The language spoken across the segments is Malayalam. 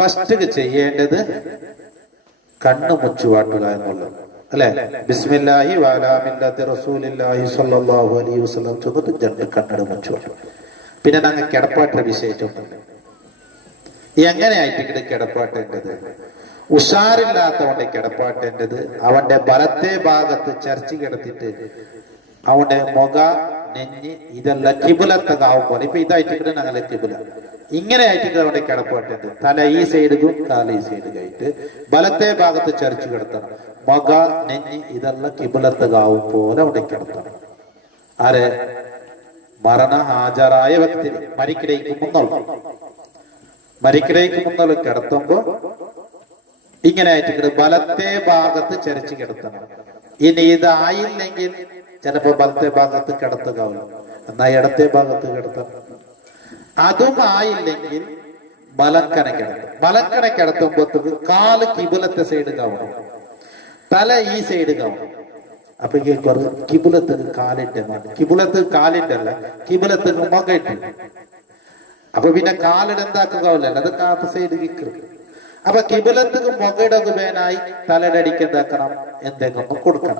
ഫസ്റ്റ് ചെയ്യേണ്ടത് കണ്ണു മുച്ചുവാട്ടുക എന്നുള്ളത് അല്ലെ. ബിസ്മില്ലാഹി വഅലാ മില്ലത്തി റസൂലില്ലാഹി സ്വല്ലല്ലാഹു അലൈഹി വസല്ലം ചൊല്ലിട്ട് രണ്ട് കണ്ണട മുച്ചുവാട്ടുക. പിന്നെ ഞങ്ങൾ കിടപ്പാട്ട വിഷയിട്ടുണ്ട്. എങ്ങനെയായിട്ട് കിടപ്പാട്ടേണ്ടത്? ഉഷാറില്ലാത്തവന്റെ കിടപ്പാട്ടേണ്ടത് അവന്റെ വലത്തെ ഭാഗത്ത് ചർച്ച കിടത്തിട്ട് അവന്റെ മുഖ നെഞ്ഞ് ഇതെല്ലാം കിബുലത്തതാവും പോലെ. ഇപ്പൊ ഇതായിട്ട് ഞങ്ങളെ കിബുല ഇങ്ങനെ ആയിട്ട് അവന്റെ കിടപ്പാട്ടേണ്ടത്. തല ഈ സൈഡും കാല ഈ സൈഡുമായിട്ട് വലത്തെ ഭാഗത്ത് ചർച്ച കിടത്തണം. മുഖ നെഞ്ഞ് ഇതെല്ലാം കിബുലത്തതാവും പോലെ അവിടെ കിടത്തണം. ആരെ? മരണ ഹാജരായ വ്യക്തി മരിക്കിടയ്ക്ക് മുന്നുള്ള കിടത്തുമ്പോ ഇങ്ങനെ ആയിട്ട് വലത്തെ ഭാഗത്ത് ചരിച്ച് കിടത്തണം. ഇനി ഇതായില്ലെങ്കിൽ ചിലപ്പോ വലത്തെ ഭാഗത്ത് കിടത്തുകയാവും, എന്നാ ഇടത്തെ ഭാഗത്ത് കിടത്തണം. അതും ആയില്ലെങ്കിൽ ബലക്കന കിടത്തുമ്പോ കാല് കിബുലത്തെ സൈഡ് കാവണം, തല ഈ സൈഡ് കാവണം. അപ്പൊ കിബുലത്ത് കാലിന്റെ കിബുലത്ത് കാലിന്റെ അല്ല, കിബുലത്ത് മുഖയിട്ട്. അപ്പൊ പിന്നെ കാലിടെന്താക്കുകയല്ല, അത് കാത്ത സൈഡ് കിക്കറ്. അപ്പൊ കിബിലത്തുക്ക് മുഖയിടകുവേനായി തലടടിക്ക് എന്താക്കണം, എന്തെങ്കിലും കൊടുക്കണം.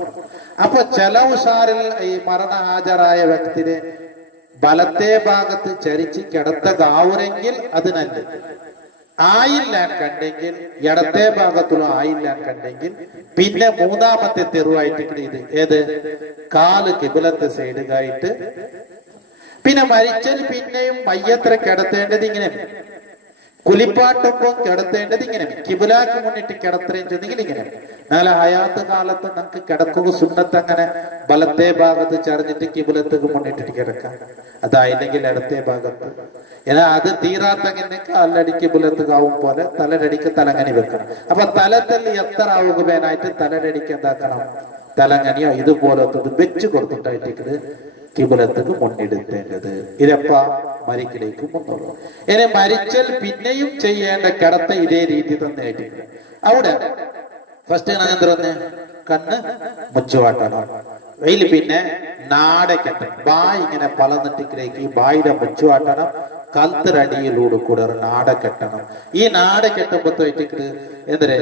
അപ്പൊ ചില ഉഷാറിൽ ഈ മരണ ഹാജരായ വ്യക്തിനെ വലത്തെ ഭാഗത്ത് ചരിച്ച് കിടത്തകാവുരെങ്കിൽ അത് നല്ലത്. ആയില്ലാൻ കണ്ടെങ്കിൽ ഇടത്തെ ഭാഗത്തുള്ള ആയില്ലാൻ കണ്ടെങ്കിൽ പിന്നെ മൂന്നാമത്തെ തെരുവായിട്ട് ഇത് ഏത്? കാല് കിബിലത്തെ സൈഡായിട്ട്. പിന്നെ മരിച്ചാൽ പിന്നെയും മയ്യത്ര കിടത്തേണ്ടത് ഇങ്ങനെ, കുലിപ്പാട്ടുമ്പോ കിടത്തേണ്ടത് ഇങ്ങനെ, കിബിലാക്ക് മുന്നിട്ട് കിടത്രയും ചെന്നെങ്കിൽ ഇങ്ങനെ. എന്നാൽ ഹയാത്ത് കാലത്ത് നമുക്ക് കിടക്കുക സുന്നത്ത് അങ്ങനെ വലത്തെ ഭാഗത്ത് ചറിഞ്ഞിട്ട് കിബിലത്തേക്ക് മുന്നിട്ടിട്ട് കിടക്കാം. അതായില്ലെങ്കിൽ ഇടത്തെ ഭാഗത്ത്. എന്നാൽ അത് തീരാത്തങ്ങനെ കാലടി കിബിലത്തേക്ക് ആവും പോലെ തലരടിക്ക് തലങ്ങനി വെക്കണം. അപ്പൊ തലത്തിൽ എത്ര ആവുകയായിട്ട് തലരടിക്ക് എന്താക്കണം, തലങ്ങനിയോ ഇതുപോലത്തത് വെച്ച് കൊടുത്തിട്ടായിട്ട് കിബിലത്തേക്ക് മുന്നിടുത്തേണ്ടത്. ഇതപ്പ മരിക്കിലേക്ക് മുന്നുള്ളൂ. ഇനി മരിച്ചാൽ പിന്നെയും ചെയ്യേണ്ട കിടത്ത ഇതേ രീതി തന്നെ ആയിട്ട് അവിടെ ഫസ്റ്റ് നഗേന്ദ്രന്ന് കണ്ണ് മുച്ചുവാട്ടണം. വെയിൽ പിന്നെ നാടക്കെട്ടണം. ബായ് ഇങ്ങനെ പലന്നിട്ടിലേക്ക് ബായിയുടെ മുച്ചുവാട്ടണം. കൽത്തരടിയിലൂടെ കൂടെ നാടക്കെട്ടണം. ഈ നാടക്കെട്ടുമ്പോഴത്തേക്ക് എന്തിന്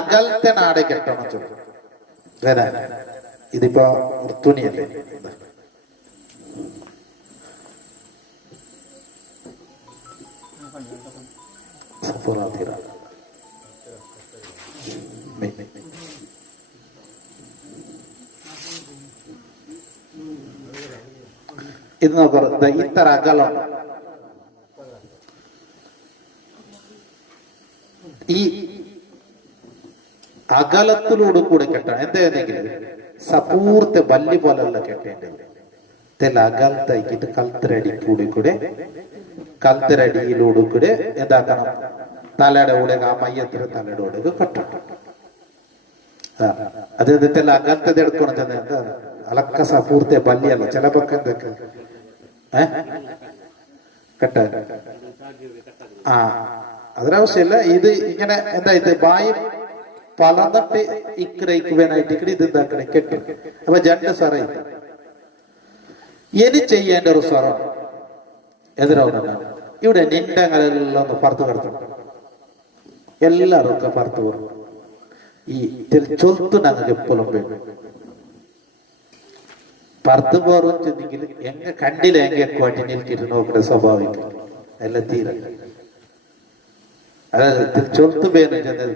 അകലത്തെ നാടക്കെട്ടണം ചൊല്ലും. ഇതിപ്പോ തുണിയല്ലേ, ഇത് നോക്ക, ഇത്ര അകലം. ഈ അകലത്തിലൂടെ കൂടെ കെട്ടണം. എന്താണെങ്കിലും സപൂർത്തെ വല്ലി പോലെയുള്ള കെട്ടേണ്ടത്. അകലത്താക്കിയിട്ട് കൽത്തരടിയിലൂടെ കൂടെ എന്താക്കണം, തലയുടെ കൂടെ ആ മയ്യത്തിന് തലയുടെ കൂടെ കെട്ടണം. അത് എന്നിട്ടെല്ലാം അകലത്തത് എടുക്കണം. ചെന്ന് എന്താ അലക്ക സപൂർത്തെ വല്ലിയല്ല ചിലപ്പൊക്കെ എന്തൊക്കെ കെട്ട അതിനാവശ്യമില്ല. ഇത് ഇങ്ങനെ എന്താ ഇത് വായി പലന്നിട്ട് ഇക്കരയ്ക്കുവാനായിട്ട് ഇത് എന്താക്കണേ കെട്ടും. അപ്പൊ രണ്ട് സ്വറ ഇനി ചെയ്യേണ്ട ഒരു സ്വരം എതിരാവുന്ന ഇവിടെ നിണ്ടങ്ങളെല്ലാം ഒന്ന് പറത്ത് കിടത്തണം. എല്ലാവരും ഒക്കെ പറത്ത് പോകും. ഈ ചൊൽത്ത് ഞങ്ങൾക്ക് എപ്പോഴും വേണം. പറത്ത് പോറും ചെന്നെങ്കിൽ എങ്ങ കണ്ടില്ല എങ്ങാട്ടി നിൽക്കിട്ട് നോക്കുന്ന സ്വാഭാവികം എല്ലാം തീര. അതായത് ചൊൽത്ത് പേര് ചെന്നത്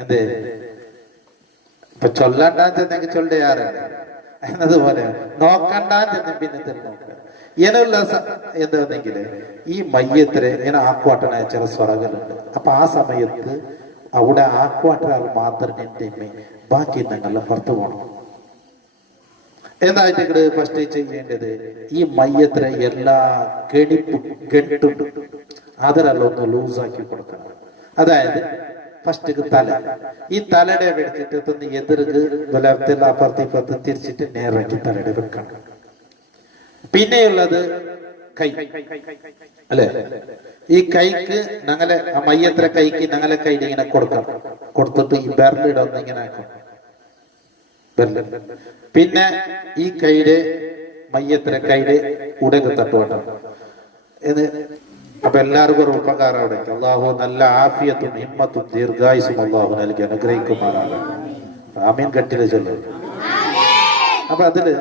എന്തേ ഇപ്പൊ ചൊല്ലാണ്ടാൻ ചെന്നെങ്കിൽ ചൊല്ലയാറല്ല എന്നതുപോലെ നോക്കണ്ടാൻ ചെന്ന പിന്നെ നോക്കുക. ഇങ്ങനെയുള്ള എന്താണെങ്കില് ഈ മയ്യത്തില് ഇങ്ങനെ ആക്വാട്ടനായ ചില സ്വറകളുണ്ട്. അപ്പൊ ആ സമയത്ത് അവിടെ ആക്വാട്ടനാൾ മാത്രം എന്റെ ബാക്കി ഞങ്ങളുടെ പുറത്തു പോകണം. എന്തായിട്ട് ഫസ്റ്റ് ചെയ്യേണ്ടത് ഈ മയ്യത്തിലെ എല്ലാ കെട്ടും അതിലെല്ലാം ഒന്ന് ലൂസാക്കി കൊടുക്കണം. അതായത് ഫസ്റ്റ് തല, ഈ തലയുടെ വെച്ചിട്ട് എതിർക്ക് വലത്തിൽ അപ്പുറത്ത് തിരിച്ചിട്ട് നേരാക്കി തലയുടെ വെക്കണം. പിന്നെയുള്ളത് കൈ അല്ലെ, ഈ കൈക്ക് ഞങ്ങളെ മയ്യത്തിലെ കൈക്ക് ഞങ്ങളെ കയ്യിൽ ഇങ്ങനെ കൊടുക്കണം. കൊടുത്തിട്ട് ഈ ബെർലിടൊന്ന് ഇങ്ങനെ ആക്കും. പിന്നെ ഈ കൈയുടെ മയ്യത്തിലെ കൈയുടെ ഉടക്ക് തട്ടുവട്ടം. അപ്പൊ എല്ലാവർക്കും ഒരു ഉപകാരം അവിടെ. അള്ളാഹു നല്ല ആഫിയത്തും ഹിമ്മത്തും ദീർഘായുസും അള്ളാഹു നൽകി അനുഗ്രഹിക്കുമാറാണ്. ആമീൻ കെട്ടില് ചൊല്ലു. അപ്പൊ അതില്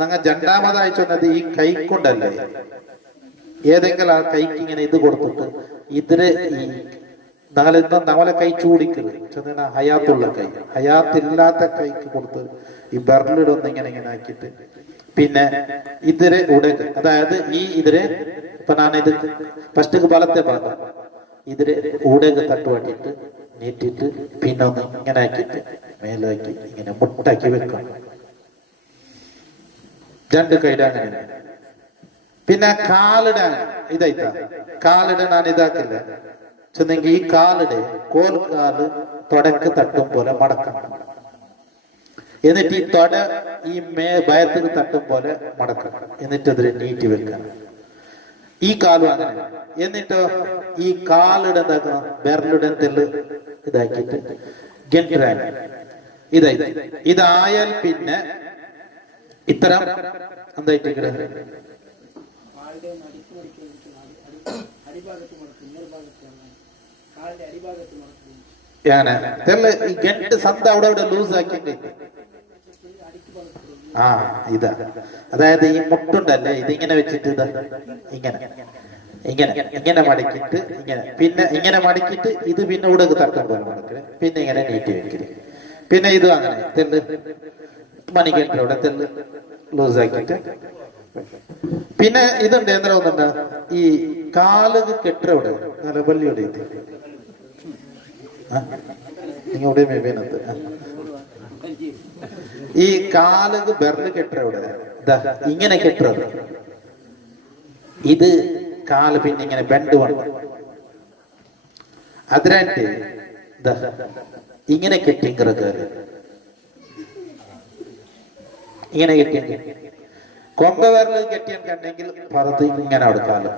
ഞങ്ങൾ രണ്ടാമതായി ചൊന്നത് ഈ കൈ കൊണ്ടല്ലേ, ഏതെങ്കിലും ആ കൈക്ക് ഇങ്ങനെ ഇത് കൊടുത്തിട്ട് ഇതില് ഈ നമ്മളെ കൈ ചൂടിക്കരുത് ചെന്ന ഹയാത്തുള്ള കൈ, ഹയാത്തില്ലാത്ത കൈക്ക് കൊടുത്ത് ഈ ബെർലിടൊന്ന് ഇങ്ങനെ ഇങ്ങനെ ആക്കിയിട്ട് പിന്നെ ഇതിരെ ഉടക്ക്, അതായത് ഈ ഇതിരെ ഇപ്പൊ ഞാനിത് ഫസ്റ്റ് ബലത്തെ ഭാഗം ഇതിരെ ഉടക്ക് തട്ടുവാട്ടിട്ട് നീട്ടിട്ട് പിന്നെ ഒന്ന് ഇങ്ങനെ ആക്കിയിട്ട് മേലാക്കി ഇങ്ങനെ മുട്ടാക്കി വെക്കണം. രണ്ട് കൈയുടെ അങ്ങനെ. പിന്നെ കാലിടാൻ ഇതായിട്ടാ, കാലിട ഞാൻ ഇതാക്കില്ല ചെന്നെങ്കിൽ ഈ കാലിടെ കോൽക്കാല് തുടക്ക് തട്ടും പോലെ മടക്കണം. എന്നിട്ട് ഈ തൊട ഈ ഭയത്തിന് തട്ടും പോലെ മടക്കണം. എന്നിട്ട് അതിൽ നീട്ടി വെക്കണം. ഈ കാലും അങ്ങനെ. എന്നിട്ട് ഈ കാലിടെ എന്താക്കണം, ബെർലിടെ തെല്ല് ഇതാക്കിയിട്ട് ഗെൻഡ്രാൻ ഇതായി. ഇതായാൽ പിന്നെ ഇത്തരം എന്തായിട്ട് ഈ ഗെന്റ് സന്ത അവിടെ അവിടെ ലൂസ് ആക്കിയിട്ട് ഇതാ, അതായത് ഈ മുട്ടുണ്ടല്ലേ ഇതിങ്ങനെ വെച്ചിട്ട് ഇതാ ഇങ്ങനെ ഇങ്ങനെ ഇങ്ങനെ മടക്കിയിട്ട് ഇങ്ങനെ പിന്നെ ഇങ്ങനെ മടക്കിയിട്ട് ഇത് പിന്നെ ഇവിടെ തട്ടം പോലെ മടക്കല്, പിന്നെ ഇങ്ങനെ നീട്ടി വെക്കല്. പിന്നെ ഇതും അങ്ങനെ തെല്ല് മണികെട്ടിന്റെ അവിടെ തെല്ല് ലൂസ് ആക്കിയിട്ട്. പിന്നെ ഇതുണ്ട് എന്താ ഒന്നുണ്ട്, ഈ കാല് കെട്ടവിടെ തലപള്ളിയുടെ ഇത് നിങ്ങളുടെ മേവേനത്ത് ഈ കാല് ബെർല് കെട്ടവിടെ ഇങ്ങനെ കെട്ടത്, ഇത് കാല് പിന്നെ ഇങ്ങനെ ബെൻഡ് വന്നു അതിനായിട്ട് ഇങ്ങനെ കെട്ടിങ്கிறது, ഇങ്ങനെ കെട്ടിയ കൊമ്പ വിരല് കെട്ടിയാൻ കണ്ടെങ്കിൽ പുറത്ത് ഇങ്ങനെ അടുക്കാലോ.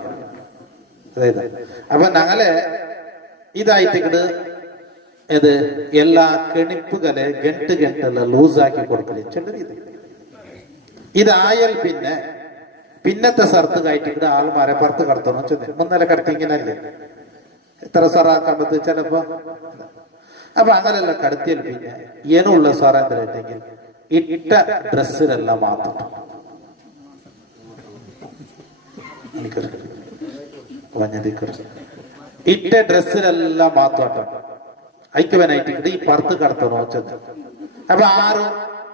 അതായത് അപ്പൊ ഞങ്ങള് ഇതായിട്ട് ഇത് എല്ലാ കെണിപ്പുകളെ ഗെട്ട് ഗെട്ടല്ല ലൂസാക്കി കൊടുക്കല് ചെല്ലത്. ഇതായാൽ പിന്നെ പിന്നത്തെ സർത്ത് കയറ്റിട്ട് ആൾമാരെ പുറത്ത് കടത്തണം ചെന്ന് മുന്നലെ കടത്തി ഇങ്ങനല്ലേ എത്ര സാറാക്കാൻ പറ്റും ചിലപ്പോ. അപ്പൊ അങ്ങനെല്ലാം കടത്തിയാൽ പിന്നെ ഏനുള്ള സ്വാതന്ത്ര്യമെങ്കിൽ ഇട്ട ഡ്രസ്സിലെല്ലാം മാത്രം ഇട്ട ഡ്രസ്സിലെല്ലാം മാത്തോട്ടം ഐക്യവനായിട്ട് ഈ പുറത്ത് കടത്തണോ ചെന്ന്. അപ്പൊ ആരും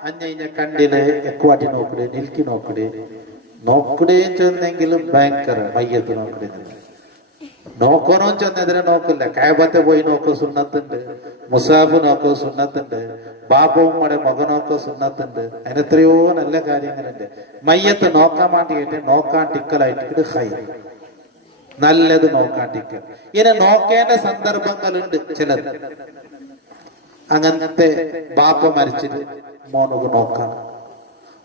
അഞ്ഞ കണ്ടില് എക്കുവാട്ടി നോക്കടേ നിൽക്കി നോക്കടേ നോക്കടേ ചെന്നെങ്കിലും ഭയങ്കര മയ്യത്ത് നോക്കടേ നോക്കണോ ചെന്നെതിരെ നോക്കില്ല. കായബത്തെ പോയി നോക്കോ സുന്നത്തുണ്ട്, മുസാഫ് നോക്കോ സുന്നത്തുണ്ട്, ബാബുമ്മയുടെ മുഖനോക്കോ സുന്നത്തുണ്ട്. അതിനെത്രയോ നല്ല കാര്യങ്ങളുണ്ട്. മയ്യത്ത് നോക്കാൻ വേണ്ടിയിട്ട് നോക്കാൻ ടിക്കലായിട്ട് ഹൈ നല്ലത് നോക്കാൻ ടിക്കൽ. ഇങ്ങനെ നോക്കേണ്ട സന്ദർഭങ്ങളുണ്ട് ചിലത്. അങ്ങനത്തെ ബാപ്പ മരിച്ചിട്ട് മോനുകു നോക്കണം,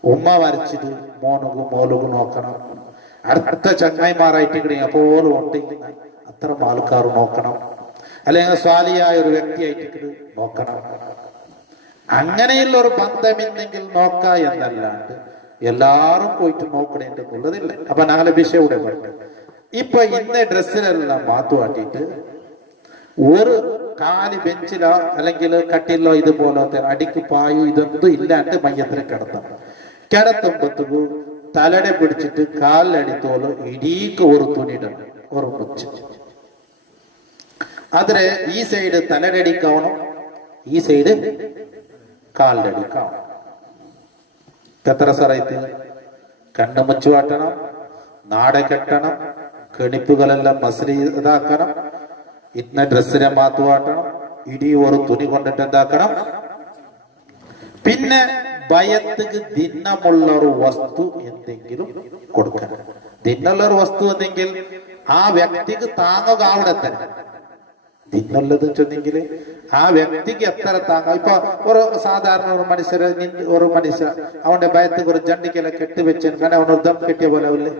ഉമ്മ മരിച്ചിട്ട് മോനുകു മോലുകു നോക്കണം. അടുത്ത ചങ്ങായിമാരായിട്ട് അപ്പോഴും ഉണ്ടെങ്കിൽ അത്തരം ആൾക്കാർ നോക്കണം. അല്ലെങ്കിൽ സ്വാലിയായ ഒരു വ്യക്തിയായിട്ട് നോക്കണം. അങ്ങനെയുള്ള ഒരു ബന്ധമില്ലെങ്കിൽ നോക്ക എന്നല്ലാണ്ട് എല്ലാരും പോയിട്ട് നോക്കണേണ്ടെന്നുള്ളതില്ല. അപ്പൊ നാല് വിഷയുടെ പറഞ്ഞു. ഇപ്പൊ ഇന്ന ഡ്രസ്സിലെല്ലാം മാറ്റുവാട്ടിട്ട് ഒരു കാല് ബെഞ്ചിലോ അല്ലെങ്കിൽ കട്ടിലോ ഇതുപോലത്തെ അടിക്ക് പായു ഇതൊന്നും ഇല്ലാണ്ട് മയ്യത്തിന് കിടത്തണം. കിടത്തുമ്പത്തുകു തലടെ പിടിച്ചിട്ട് കാലിലടിത്തോള് ഇടീക്ക് ഒരു തുണിയിടണം, ഒരു മുച്ച്. അതില് ഈ സൈഡ് തലടടിക്കാവണം, ഈ സൈഡ് കാലിലടിക്കാവണം. എത്ര സറയത്ത് കണ്ണ് മുച്ചു വാട്ടണം, നാട കെട്ടണം, കെണിപ്പുകളെല്ലാം മസിലി ഇതാക്കണം, ഇന്ന ഡ്രസ്സിനെ മാത്തുവാട്ടണം, ഇടി ഒരു തുണി കൊണ്ടിട്ട് എന്താക്കണം. പിന്നെ ഭയത്തിക്ക് ദിനമുള്ള ഒരു വസ്തു എന്തെങ്കിലും കൊടുക്കണം. ദിനുള്ള ഒരു വസ്തു എന്തെങ്കിൽ ആ വ്യക്തിക്ക് താങ്ങുക അവിടെ തന്നെ. ദിനുള്ളത് ചെന്നെങ്കിൽ ആ വ്യക്തിക്ക് എത്ര താങ്ങാം. ഇപ്പൊ ഒരു സാധാരണ ഒരു മനുഷ്യ അവന്റെ ഭയത്തിക്ക് ഒരു ജണ്ടിക്കെല്ലാം കെട്ടിവെച്ചാൽ കാരണം അവനൊരു ദം കെട്ടിയ പോലെ ആവില്ലേ.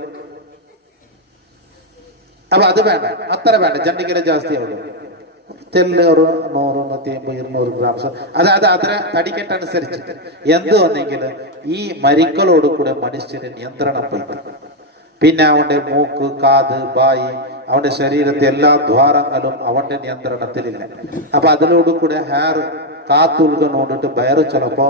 അപ്പൊ അത് വേണ്ട, അത്ര വേണ്ട. ജണ്ടിക്കെല്ലാം ജാസ്തി ആവില്ല. തെല്ല് ഒരു 100, 150, 200 ഗ്രാംസ് അത് അതിനെ തടിക്കെട്ടനുസരിച്ച് എന്ത് വന്നെങ്കിൽ ഈ മരിക്കളോട് കൂടെ മനുഷ്യന് നിയന്ത്രണം പോയി. പിന്നെ അവന്റെ മൂക്ക്, കാത്, ബായി അവന്റെ ശരീരത്തെ എല്ലാ ദ്വാരങ്ങളും അവന്റെ നിയന്ത്രണത്തിലില്ല. അപ്പൊ അതിലൂടെ കൂടെ ഹെയർ കാത്തുൽകൊണ്ടിട്ട് വയറ് ചിലപ്പോ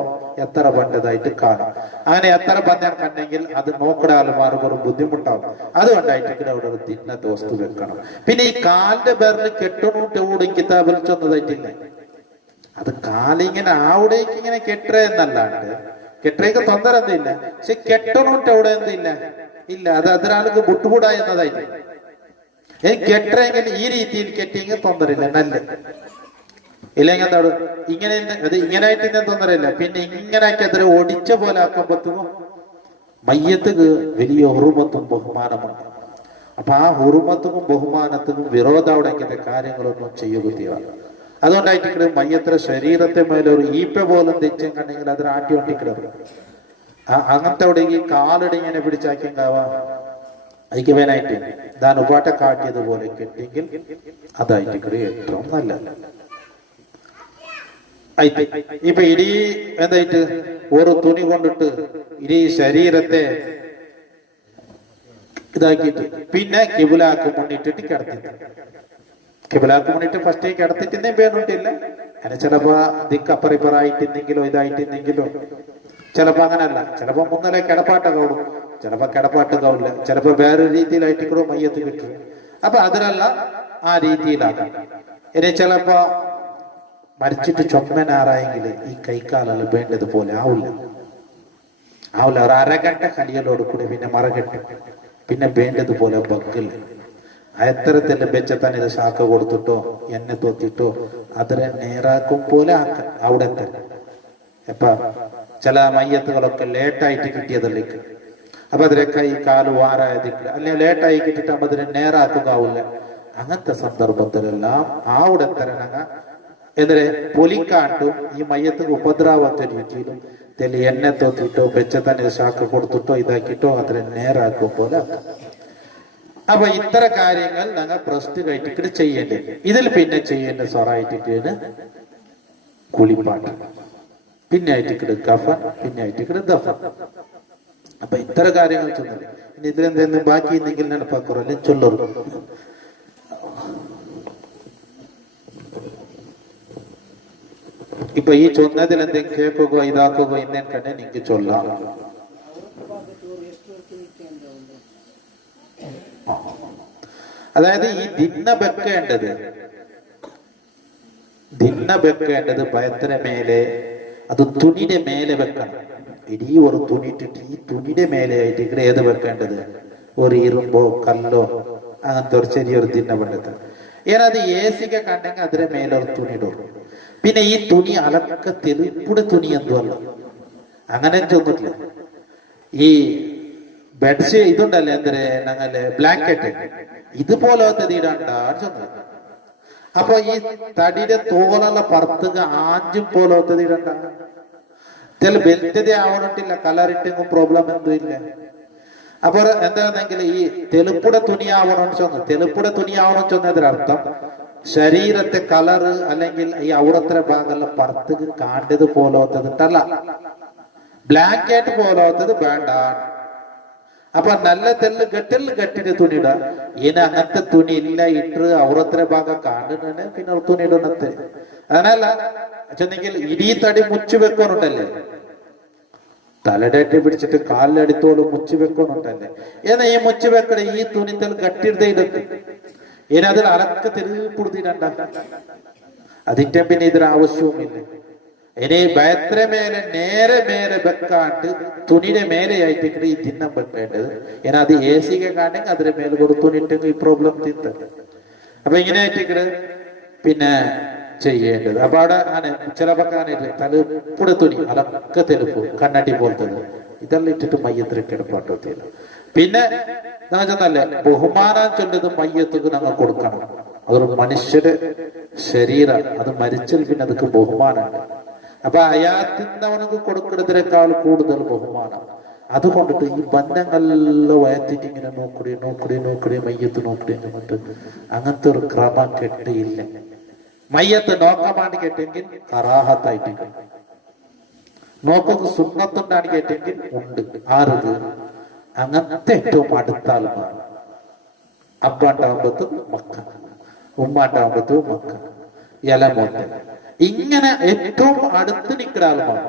എത്ര പണ്ടതായിട്ട് കാണും. അങ്ങനെ എത്ര പന്താൻ കണ്ടെങ്കിൽ അത് നോക്കിടാലുമാർക്ക് ഒരു ബുദ്ധിമുട്ടാവും. അതുകൊണ്ടായിട്ട് അവിടെ ഒരു തിന്നത്തെ വസ്തു വെക്കണം. പിന്നെ ഈ കാലിന്റെ പേരിൽ കെട്ടണൂട്ട് കൂടി കിതാബിൽ ചെന്നതായിട്ടില്ല. അത് കാലിങ്ങനെ ആവിടേക്ക് ഇങ്ങനെ കെട്ടുക എന്നല്ലാണ്ട് കെട്ടേക്ക് തൊന്തര എന്തില്ല. പക്ഷെ കെട്ടണൂട്ട് എവിടെ എന്തില്ല ഇല്ല. അത് അതിനാൾക്ക് വിട്ടുകൂടാ എന്നതായിട്ട്. കെട്ടെങ്കിൽ ഈ രീതിയിൽ കെട്ടിയെങ്കിൽ തൊന്തരില്ല, നല്ല ഇല്ലെങ്കിൽ എന്താ ഇങ്ങനെ അത് ഇങ്ങനായിട്ട് ഞാൻ തൊന്നറിയില്ല. പിന്നെ ഇങ്ങനാക്കി അതിൽ ഒടിച്ച പോലെ ആക്കുമ്പോഴത്തേക്കും മയ്യത്തുക്ക് വലിയ ഹുറുമത്തും ബഹുമാനമുണ്ട്. അപ്പൊ ആ ഹുറുമത്തും ബഹുമാനത്തിനും വിരോധം അവിടെങ്കിന്റെ കാര്യങ്ങളൊന്നും ചെയ്യുകയാണ്. അതുകൊണ്ടായിട്ട് മയ്യത്ര ശരീരത്തെ മേലൊരു ഈപ്പ പോലും തെച്ചും കണ്ടെങ്കിൽ അതിന് ആട്ടി ഒട്ടിക്കിടും. അങ്ങനത്തെ അവിടെ ഈ കാലടി ഇങ്ങനെ പിടിച്ചാക്കിണ്ടാവാ അതിക്ക് വേനായിട്ട് താൻ ഉപാട്ട കാട്ടിയതുപോലെ കെട്ടിയെങ്കിൽ അതായിട്ട് ഏറ്റവും നല്ലത്. ഇപ്പൊ ഇടീ എന്തായിട്ട് ഒരു തുണി കൊണ്ടിട്ട് ഇടീ ശരീരത്തെ ഇതാക്കിയിട്ട് പിന്നെ കിബിലാക്ക് മുന്നിട്ടിട്ട് കിടത്തി. കിബിലാക്ക് മുന്നിട്ട് ഫസ്റ്റ് കിടത്തിട്ടുന്നേ പേരുണ്ടില്ല. അങ്ങനെ ചിലപ്പോ ദിക്കപ്പറിപ്പറായിട്ടിന്നെങ്കിലോ ഇതായിട്ടിന്നെങ്കിലോ ചിലപ്പോ അങ്ങനല്ല. ചിലപ്പോ മുന്നലെ കിടപ്പാട്ട കൗടും, ചിലപ്പോ കിടപ്പാട്ട് കൗടില്ല, ചിലപ്പോ വേറൊരു രീതിയിലായിട്ടിക്കോ മയ്യത്ത് കിട്ടും. അപ്പൊ അതിനല്ല ആ രീതിയിലാക്കാം. ഇനി ചിലപ്പോ മരിച്ചിട്ട് ചൊമ്മനാറായെങ്കിൽ ഈ കൈക്കാലെല്ലാം വേണ്ടതുപോലെ ആവില്ല. ഒരു അരഗണ്ട കലിയലോട് കൂടി പിന്നെ മറകെട്ടും. പിന്നെ വേണ്ടതുപോലെ ബഗ്ഗില്ല. എത്തരത്തിൽ വെച്ചത്താൻ ഇത് ശാഖ കൊടുത്തിട്ടോ എണ്ണ തോത്തിട്ടോ അതിനെ നേരാക്കും പോലെ ആക്ക അവിടെ തന്നെ. എപ്പ ചില മയ്യത്തുകളൊക്കെ ലേറ്റായിട്ട് കിട്ടിയതല്ലേക്ക്. അപ്പൊ അതിലെ കൈ കാല് വാറായതില്ല, അല്ലെങ്കിൽ ലേറ്റായി കിട്ടിയിട്ട് അതിനെ നേരാക്കുക ആവില്ല. അങ്ങനത്തെ സന്ദർഭത്തിലെല്ലാം അവിടെ തരണങ്ങ എതിരെ പൊലിക്കാണ്ടും ഈ മയ്യത്തിന് ഉപദ്രവത്തെ രീതിയിലും തെളി എണ്ണ തോത്തിട്ടോ വെച്ചത്തന്നെ ശാഖ കൊടുത്തിട്ടോ ഇതാക്കിട്ടോ അതിനെ നേരാക്കും പോലെ. അപ്പൊ ഇത്തര കാര്യങ്ങൾ ഞങ്ങൾ പ്രസ്റ്റ് കഴിച്ചിട്ട് ചെയ്യേണ്ടത്. ഇതിൽ പിന്നെ ചെയ്യേണ്ട സൊറായിട്ടിട്ട് കുളിപ്പാട്ട്, പിന്നെ ആയിട്ട് കഫൻ, പിന്നെ ആയിട്ട് ദഫൻ. അപ്പൊ ഇത്തര കാര്യങ്ങൾ ചെന്നത്. ഇനി ഇതിലെന്തെങ്കിലും ബാക്കി എന്തെങ്കിലും നെനപ്പാക്കുറല്ലേ ചൊല്ലു. ഇപ്പൊ ഈ ചൊന്നതിൽ എന്തെങ്കിലും കേൾക്കുകയോ ഇതാക്കുകയോ ഇന്നേൻ കണ്ടേ നിങ്ങൾക്ക് ചൊല്ലാം. അതായത് ഈ ദിന്ന വെക്കേണ്ടത് ഭയത്തിന് മേലെ, അത് തുണിയുടെ മേലെ വെക്കണം. ഇടീ ഒരു തുണി ഇട്ടിട്ട് ഈ തുണിയുടെ മേലെ ആയിട്ട് ഇവിടെ ഏത് വെക്കേണ്ടത്? ഒരു ഇരുമ്പോ കല്ലോ അങ്ങനത്തെ ഒരു ചെറിയൊരു ദിന്ന വേണ്ടത്. ഏനത് ഏസിക കണ്ടെങ്കിൽ അതിന്റെ മേലെ ഒരു തുണി ഇടും. പിന്നെ ഈ തുണി അലക്ക തെളിപ്പുടെ തുണി എന്തുമല്ല, അങ്ങനെ തോന്നിട്ടില്ല. ഈ ബെഡ്ഷീറ്റ് ഇതുണ്ടല്ലേ എന്തേ ഞങ്ങള് ബ്ലാങ്കറ്റ് ഇതുപോലത്തെ തീരണ്ടാണ് ചെന്നത്. അപ്പൊ ഈ തടിയുടെ തോലുള്ള പറത്തുക ആഞ്ചും പോലത്തെ തീരണ്ട. ചില ബെൽറ്റതേ ആവണിട്ടില്ല, കളറിട്ടെങ്കും പ്രോബ്ലം എന്തും ഇല്ല. അപ്പൊ എന്താണെങ്കിൽ ഈ തെളുപ്പുടെ തുണിയാവണം ചെന്ന്, തെളുപ്പുടെ തുണിയാവണം ചെന്നതിനർത്ഥം ശരീരത്തെ കളറ് അല്ലെങ്കിൽ ഈ ഔറത്തര ഭാഗമെല്ലാം പറത്തുക കാണ്ടത് പോലത്തതിട്ടല്ല, ബ്ലാങ്കറ്റ് പോലത്തത് വേണ്ട. അപ്പൊ നല്ല തെല്ല് ഗട്ടിന്റെ തുണിയിട. ഇനി അങ്ങനത്തെ തുണി ഇല്ല ഇട്ട് ഔറത്തര ഭാഗം കാണുന്നതിന് പിന്നെ തുണി ഇടുന്നത്. അതല്ല ചെന്നെങ്കിൽ ഇടീ തടി മുച്ചു വെക്കാനുണ്ടല്ലേ, തലടേറ്റ് പിടിച്ചിട്ട് കാലിലടിത്തോളം മുച്ചു വെക്കാനുണ്ടല്ലേ. എന്നാ ഈ മുച്ചു വെക്കട ഈ തുണിത്തൽ ഗട്ടിയുടെ ഇടത്ത് ഇനി അതിൽ അലക്ക തെരുപ്പെടുത്തിടണ്ട. അതിന്റെ പിന്നെ ഇതിന് ആവശ്യവുമില്ല. ഇനി ഭയത്ര മേലെ നേരെ മേലെ വെക്കാണ്ട് തുണിയുടെ മേലെയായിട്ട് ഈ തിന്നം വെക്കേണ്ടത്. ഇനി അത് ഏസിക കാണെങ്കിൽ അതിന്റെ മേലെ ഒരു തുണിട്ടെങ്കിൽ ഈ പ്രോബ്ലം തിത്ത. അപ്പൊ ഇങ്ങനെ ആയിട്ട് പിന്നെ ചെയ്യേണ്ടത്. അപ്പൊ അവിടെ ചിലപ്പോ കാണില്ല തലുപ്പുടെ തുണി അലക്ക തെലുപ്പ് കണ്ണാടി പോലത്തെ ഇതെല്ലാം ഇട്ടിട്ട് മയ്യത്തിന് കിടപ്പാട്ടത്തില്ല. പിന്നെ നല്ല ബഹുമാനം ചൊല്ലത് മയ്യത്തുക്ക് ഞങ്ങൾ കൊടുക്കണം. അതൊരു മനുഷ്യരുടെ ശരീരം, അത് മരിച്ചാൽ പിന്നെ അതൊക്കെ ബഹുമാനമാണ്. അപ്പൊ അയാത്തിന്നവനക്ക് കൊടുക്കുന്നതിനേക്കാൾ കൂടുതൽ ബഹുമാനം. അതുകൊണ്ടിട്ട് ഈ ബന്ധങ്ങളിലോ വയറ്റിട്ട് ഇങ്ങനെ നോക്കടി മയ്യത്ത് നോക്കടി എന്നിട്ട് അങ്ങനത്തെ ഒരു ക്രമം കെട്ടിയില്ല. മയ്യത്ത് നോക്കമാണ് കേട്ടെങ്കിൽ കറാഹത്തായിട്ട് നോക്കുന്നത് സുന്നത്തുണ്ടാണ് കേട്ടെങ്കിൽ ഉണ്ട്. ആറുത് അങ്ങനത്തെ ഏറ്റവും അടുത്ത ആൾമാർ അപ്പാണ്ടാവുമ്പത്ത് മക്ക, ഉമ്മാണ്ടാവുമ്പത്ത് മക്ക, ഇലമൂത്ത്. ഇങ്ങനെ ഏറ്റവും അടുത്ത് നിൽക്കുന്ന ആളുമാണ്.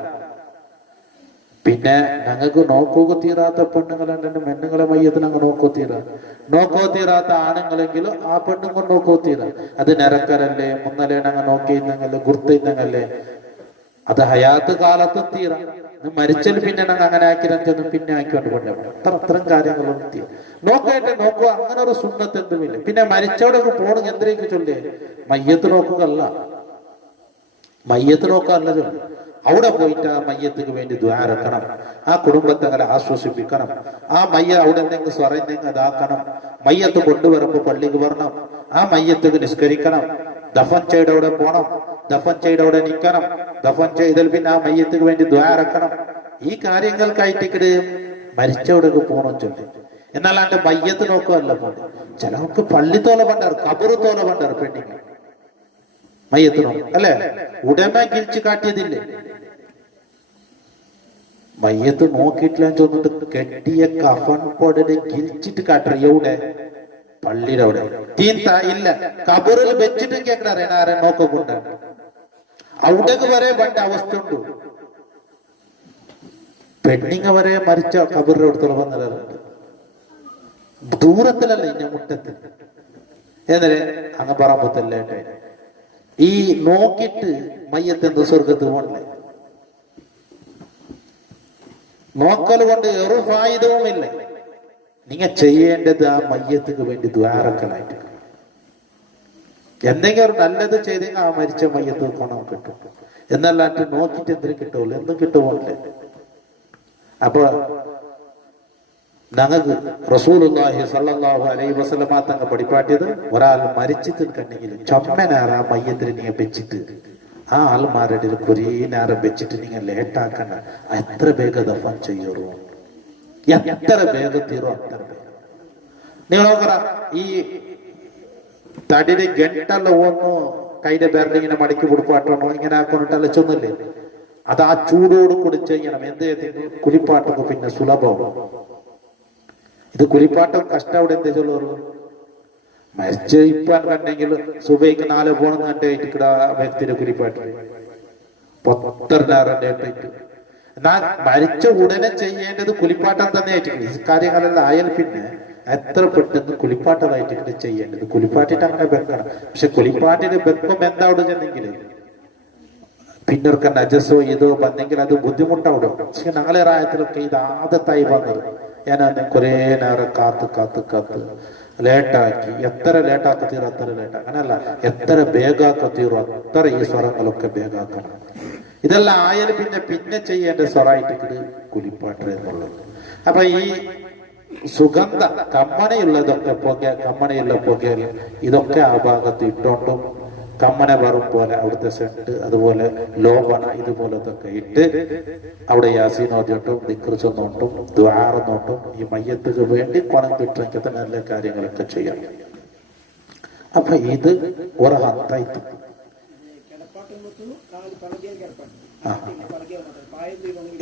പിന്നെ ഞങ്ങൾക്ക് നോക്കുക തീരാത്ത പെണ്ണുങ്ങളുണ്ട്, പെണ്ണുങ്ങളെ മയ്യത്തിന് അങ്ങ് നോക്കോ തീരാത്ത ആണുങ്ങളെങ്കിലും ആ പെണ്ണുങ്ങൾ നോക്കോ തീരാ. അത് നിരക്കരല്ലേ, മുന്നലേ ഞങ്ങൾ നോക്കിയിരുന്നെങ്കിൽ ഗുർത്തിരുന്നെങ്കിലേ അത് ഹയാത്ത് കാലത്തും തീരാ. മരിച്ചാൽ പിന്നെ ഞങ്ങൾ അങ്ങനെ ആക്കിരൊന്നും പിന്നെ ആക്കിക്കൊണ്ട് കൊണ്ടുപോകും. അത്രയും കാര്യങ്ങളൊന്നും തീരും. നോക്കുക, അങ്ങനെ ഒരു സുന്നത്ത് എന്തുമില്ല. പിന്നെ മരിച്ചവിടെ പോകണം എന്തിനേക്ക് ചൊല്ലേ, മയ്യത്ത് നോക്കുകയല്ല, മയ്യത്ത് നോക്കാല്ല ചൊല്ലു. അവിടെ പോയിട്ട് ആ മയ്യത്തിന് വേണ്ടി ദ്വാരക്കണം, ആ കുടുംബത്തങ്ങളെ ആശ്വസിപ്പിക്കണം, ആ മയ്യ അവിടെ എന്തെങ്കിലും സ്വറഞ്ഞെങ്കിൽ അതാക്കണം, മയ്യത്ത് കൊണ്ടുവരുമ്പോ പള്ളിക്ക് വരണം, ആ മയ്യത്തിന് നിസ്കരിക്കണം, ദഫൻ ചെയ്തവിടെ പോണം, ദഫൻ ചെയ്തവിടെ നിൽക്കണം, ദഫൻ ചെയ്താൽ പിന്നെ ആ മയ്യത്തിന് വേണ്ടി ദ്വാരക്കണം. ഈ കാര്യങ്ങൾക്കായിട്ട് മരിച്ചവിടേക്ക് പോകണം ചൊല്ലി. എന്നാലാണ്ട് മയ്യത്ത് നോക്കുകയല്ല പോലെ. ചിലർക്ക് പള്ളിത്തോല പണ്ടാറ്, കബറ് തോല പണ്ടാറ് പെണ്ണിങ് മയ്യത്ത് നോക്കും അല്ലെ, ഉടമ ഗിൽച്ച് കാട്ടിയതില്ലേ. മയ്യത്ത് നോക്കിയിട്ടില്ല ചോന്നിട്ട് കെട്ടിയ കഫൻ പൊടനെ ഗിൽച്ചിട്ട് കാട്ടറ എവിടെ, പള്ളിയുടെ അവിടെ തീന്ത ഇല്ല, കബറിൽ വെച്ചിട്ട് കേൾക്കണ ആരെ നോക്കൊണ്ട് അവിടേക്ക് വരെ പണ്ട അവസ്ഥ ഉണ്ട്. പെണ്ണിങ്ങ വരെ മരിച്ച കബറിന്റെ അടുത്തുള്ള വന്നിട്ടുണ്ട്, ദൂരത്തിലല്ല ഇന്ന മുട്ടത്തിൽ. എന്നേ അങ്ങ് പറമ്പത്തല്ലേ ഈ നോക്കിയിട്ട് മയ്യത്തെന്ത് സ്വർഗത്ത് പോകണ്ടേ. നോക്കൽ കൊണ്ട് ഒരു ഫായിദവുമില്ല. നിങ്ങൾ ചെയ്യേണ്ടത് ആ മയ്യത്തിന് വേണ്ടി ദ്വാരക്കലായിട്ട് എന്തെങ്കിലും ഒരു നല്ലത് ചെയ്തെങ്കിൽ ആ മരിച്ച മയ്യത്ത് ഗുണം കിട്ടും. എന്നല്ലാണ്ട് നോക്കിയിട്ട് എന്തിനും കിട്ടുമല്ലോ, എന്തും കിട്ടുമല്ലേ. അപ്പൊ ഞങ്ങൾക്ക് റസൂലുള്ളാഹി സ്വല്ലല്ലാഹു അലൈഹി വസല്ലമ തങ്ങൾ പഠിപ്പാട്ടിയത്, ഒരാൾ മരിച്ചിട്ട് കണ്ടെങ്കിൽ ചൊമ്മനാറ ആ മയ്യത്തിന് നിങ്ങൾ വെച്ചിട്ട് ആ ആൾമാരുടെ കുറേ നേരം വെച്ചിട്ട് നിങ്ങൾ ലേറ്റാക്കണ്ട. എത്ര വേഗം ദഫൻ ചെയ്യറോ, എത്ര വേഗം തീരോ അത്ര വേഗം. നിങ്ങൾ നോക്കറ, ഈ തടിയുടെ ഗണ്ടല്ല ഒന്നു കൈയുടെ ബെരലിങ്ങനെ മടക്കി കൊടുപ്പാട്ടോ ഇങ്ങനെ ആക്കൊണ്ടിട്ടല്ല ചൊന്നില്ലേ, അത് ആ ചൂടോട് കൂടി ചെയ്യണം. എന്ത് കുലിപ്പാട്ടൊക്കെ പിന്നെ സുലഭവും. ഇത് കുലിപ്പാട്ടം കഷ്ടം അവിടെ എന്താ ചൊല്ലുള്ളൂ. മരിച്ച് ഇപ്പാൻ കണ്ടെങ്കിൽ സുബൈക്ക് 4 പോണെന്ന് കണ്ടിട്ട് വ്യക്തിയുടെ കുലിപ്പാട്ട് പൊത്തറിനാറിട്ട്. എന്നാൽ മരിച്ച ഉടനെ ചെയ്യേണ്ടത് കുലിപ്പാട്ടം തന്നെ ആയിട്ടില്ല. ഈ കാര്യങ്ങളെല്ലാം ആയാൽ പിന്നെ എത്ര പെട്ടെന്ന് കുലിപ്പാട്ടമായിട്ട് ചെയ്യേണ്ടത്. കുലിപ്പാട്ടിട്ട് അങ്ങനെ വെക്കണം. പക്ഷെ കുലിപ്പാട്ടിന് വെപ്പം എന്താ അവിടെ ചെന്നെങ്കിൽ പിന്നൊക്കെ നജസോ ഇതോ വന്നെങ്കിൽ അത് ബുദ്ധിമുട്ടവിടെ. പക്ഷെ നാളെ റായത്തിലൊക്കെ ഇത് ആദത്തായി വന്നത്. ഞാൻ കുറെ നേരം കാത്ത് ലേട്ടാക്കി, എത്ര ലേട്ടാക്കി തീരും അത്ര ലേട്ട്. അങ്ങനല്ല, എത്ര വേഗാക്കി തീരും അത്ര ഈ സ്വരങ്ങളൊക്കെ വേഗാക്കണം. ഇതെല്ലാം ആയാലും പിന്നെ ചെയ്യേണ്ട സ്വറായിട്ട് കുലിപ്പാട്ട് എന്നുള്ളത്. അപ്പൊ ഈ സുഗന്ധ കമ്മണയുള്ളതൊക്കെ കമ്മണയുള്ള പുകയിൽ ഇതൊക്കെ ആ ഭാഗത്ത് ഇട്ടോണ്ടും കമ്മന വറും പോലെ അവിടുത്തെ സെന്റ്, അതുപോലെ ലോബണ ഇതുപോലത്തൊക്കെ ഇട്ട് അവിടെ യാസീനോദിട്ടും ദിക്ർ ചെന്നോണ്ടും ദ്വാറന്നോണ്ടും ഈ മയ്യത്തിന് വേണ്ടി കുണം കിട്ടുന്ന നല്ല കാര്യങ്ങളൊക്കെ ചെയ്യണം. അപ്പൊ ഇത് ഒരു ഹത്തായിട്ട്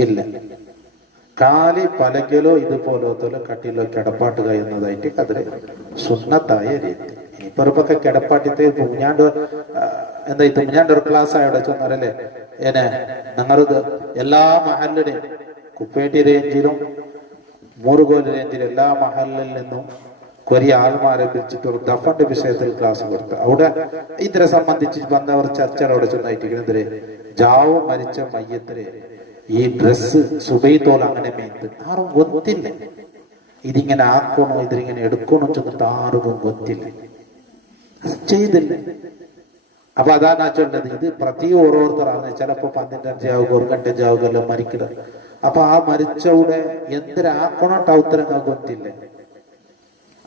ഇല്ല, കാലി പലകലോ ഇതുപോലത്തോ കട്ടിലോ കിടപ്പാട്ട് കഴിയുന്നതായിട്ട് അതിന് സുന്നത്തായ രീതി. ഇനിയിപ്പൊക്കെ കിടപ്പാട്ടിത്തെ മുഞ്ഞാണ്ട് എന്താ ഇത് മുഞ്ഞാണ്ട് ഒരു ക്ലാസ് ആയോടെ ചെന്നാലല്ലേ ഏനെ ഞങ്ങളത് എല്ലാ മഹലിനെയും കുപ്പേട്ടി റേഞ്ചിലും മൂറുകോല് റേഞ്ചിലും എല്ലാ മഹലിൽ നിന്നും കൊറിയ ആൾമാരെ പിടിച്ചിട്ട് ഒരു ദഫന്റെ വിഷയത്തിൽ ക്ലാസ് കൊടുത്തു. അവിടെ ഇതിനെ സംബന്ധിച്ച് വന്നവർ ചർച്ചയുടെ അവിടെ ചെന്നായിട്ടിരിക്കുന്നതിരെ ജാവോ മരിച്ച മയ്യത്തിരെ ഈ ഡ്രസ്സ് സുബൈത്തോൽ അങ്ങനെ മേത്ത് ആരും ಗೊತ್ತಿಲ್ಲ. ഇതിങ്ങനെ ആക്കണോ ഇതിങ്ങനെ എടുക്കണോ ചെന്നിട്ട് ആർക്കും ಗೊತ್ತಿಲ್ಲ, ചെയ്തില്ല. അപ്പൊ അതാണ് ചൊല്ലത്. ഇത് പ്രതി ഓരോരുത്തരാണ്. ചിലപ്പോ 12 ആവുക 1 ಗಂಟೆ ആവുകല്ലോ മരിക്കുന്നത്. അപ്പൊ ആ മരിച്ചവിടെ എന്തിനാക്കണോട്ട് ഉത്തരങ്ങൾ ಗೊತ್ತಿಲ್ಲ.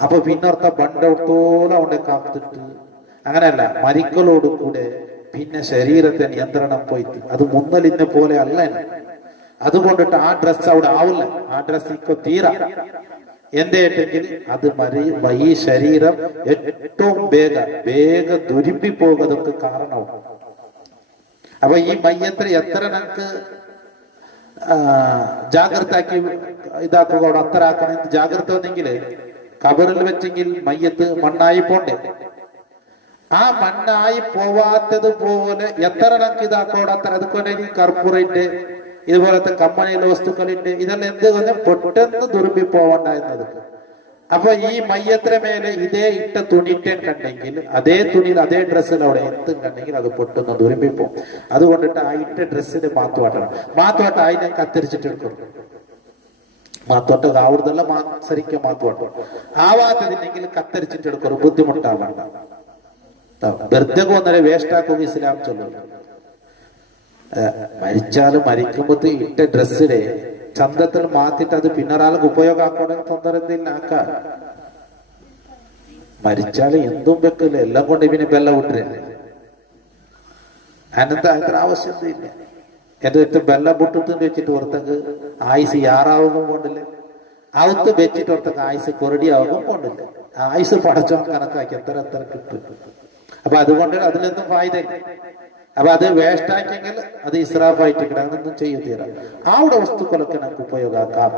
അപ്പൊ പിന്നോർത്ത ബണ്ടത്തോളം അവിടെ കാത്തിട്ട് അങ്ങനെയല്ല, മരിക്കലോട് കൂടെ പിന്നെ ശരീരത്തെ നിയന്ത്രണം പോയിട്ട് അത് മുന്നലിനെ പോലെ അല്ല. അതുകൊണ്ടിട്ട് ആ ഡ്രസ് അവിടെ ആവില്ല. ആ ഡ്രസ് ഇപ്പൊ തീരാ എന്തേട്ടെങ്കിൽ അത് ഈ ശരീരം ഏറ്റവും വേഗ ദുരുമ്പി പോകുന്നതൊക്കെ കാരണവും. അപ്പൊ ഈ മയ്യത്തിന് എത്ര നമുക്ക് ജാഗ്രത ആക്കി ഇതാക്കുക അത്ര ആക്കണം. ജാഗ്രത വന്നെങ്കിൽ കബറിൽ വെച്ചെങ്കിൽ മയ്യത്ത് മണ്ണായി പോണ്ടേ. ആ മണ്ണായി പോവാത്തത് പോലെ എത്ര നമുക്ക് ഇതാക്കോടെ അത്ര അതുപോലെ ഈ കർപ്പൂരണ്ട് ഇതുപോലത്തെ കമ്മണിയിലെ വസ്തുക്കളുണ്ട്. ഇതെല്ലാം എന്ത് പറഞ്ഞാൽ പൊട്ടെന്ന് തുരുമ്പി പോവണ്ടായിരുന്നത്. അപ്പൊ ഈ മയ്യത്തിന് മേലെ ഇതേ ഇട്ട തുണിട്ടൻ കണ്ടെങ്കിൽ അതേ തുണിയിൽ അതേ ഡ്രസ്സിൽ അവിടെ എന്തും കണ്ടെങ്കിൽ അത് പൊട്ടുന്ന തുരുമ്പിപ്പോ. അതുകൊണ്ടിട്ട് ആ ഇട്ട ഡ്രസ്സിന് മാത്തുവാട്ടണം. മാത്തുവാട്ട അതിനെ കത്തിരിച്ചിട്ടെടുക്കും. മാത്തോട്ട് ആവുന്നതല്ല ശരിക്കും മാത്തുവാട്ടം ആവാത്തതിനെങ്കിൽ കത്തരിച്ചിട്ടെടുക്കും. ബുദ്ധിമുട്ടാവണ്ട. വെറുതെ ഒന്നര വേസ്റ്റാക്കുക ഇസ്ലാം ചൊല്ലുന്നു. മരിച്ചാലും മരിക്കുമ്പോ ഇട്ട ഡ്രസ്സിലെ ചന്തത്തിൽ മാത്തിട്ട് അത് പിന്നൊരാൾക്ക് ഉപയോഗമാക്കണേ തൊന്തരത്തിൽ ആക്കാൻ. മരിച്ചാല് എന്തും വെക്കില്ല, എല്ലാം കൊണ്ട് ഇവന് ബെല്ല വിട്ടില്ല. അതിനെന്താ അത്ര ആവശ്യമില്ല. എന്റെ അടുത്ത് ബെല്ല പൊട്ടിട്ട് വെച്ചിട്ട് പുറത്തേക്ക് ആയുസ് യാറാവുകയും പോണ്ടില്ല, അവത്ത് വെച്ചിട്ട് പുറത്തേക്ക് ആയുസ് കൊറടിയാവുകയും പോണ്ടില്ല. ആയുസ് പടച്ചോ കണക്കാക്കി എത്ര എത്ര കിട്ടും. അപ്പൊ അതുകൊണ്ട് അതിലൊന്നും ഫായ്ദ ഇല്ല. അപ്പൊ അത് വേസ്റ്റാക്കിയെങ്കിൽ അത് ഇസ്രാഫായിട്ട് കിടന്നൊന്നും ചെയ്യത്തീരാ. അവിടെ വസ്തുക്കളൊക്കെ നമുക്ക് ഉപയോഗമാക്കാം.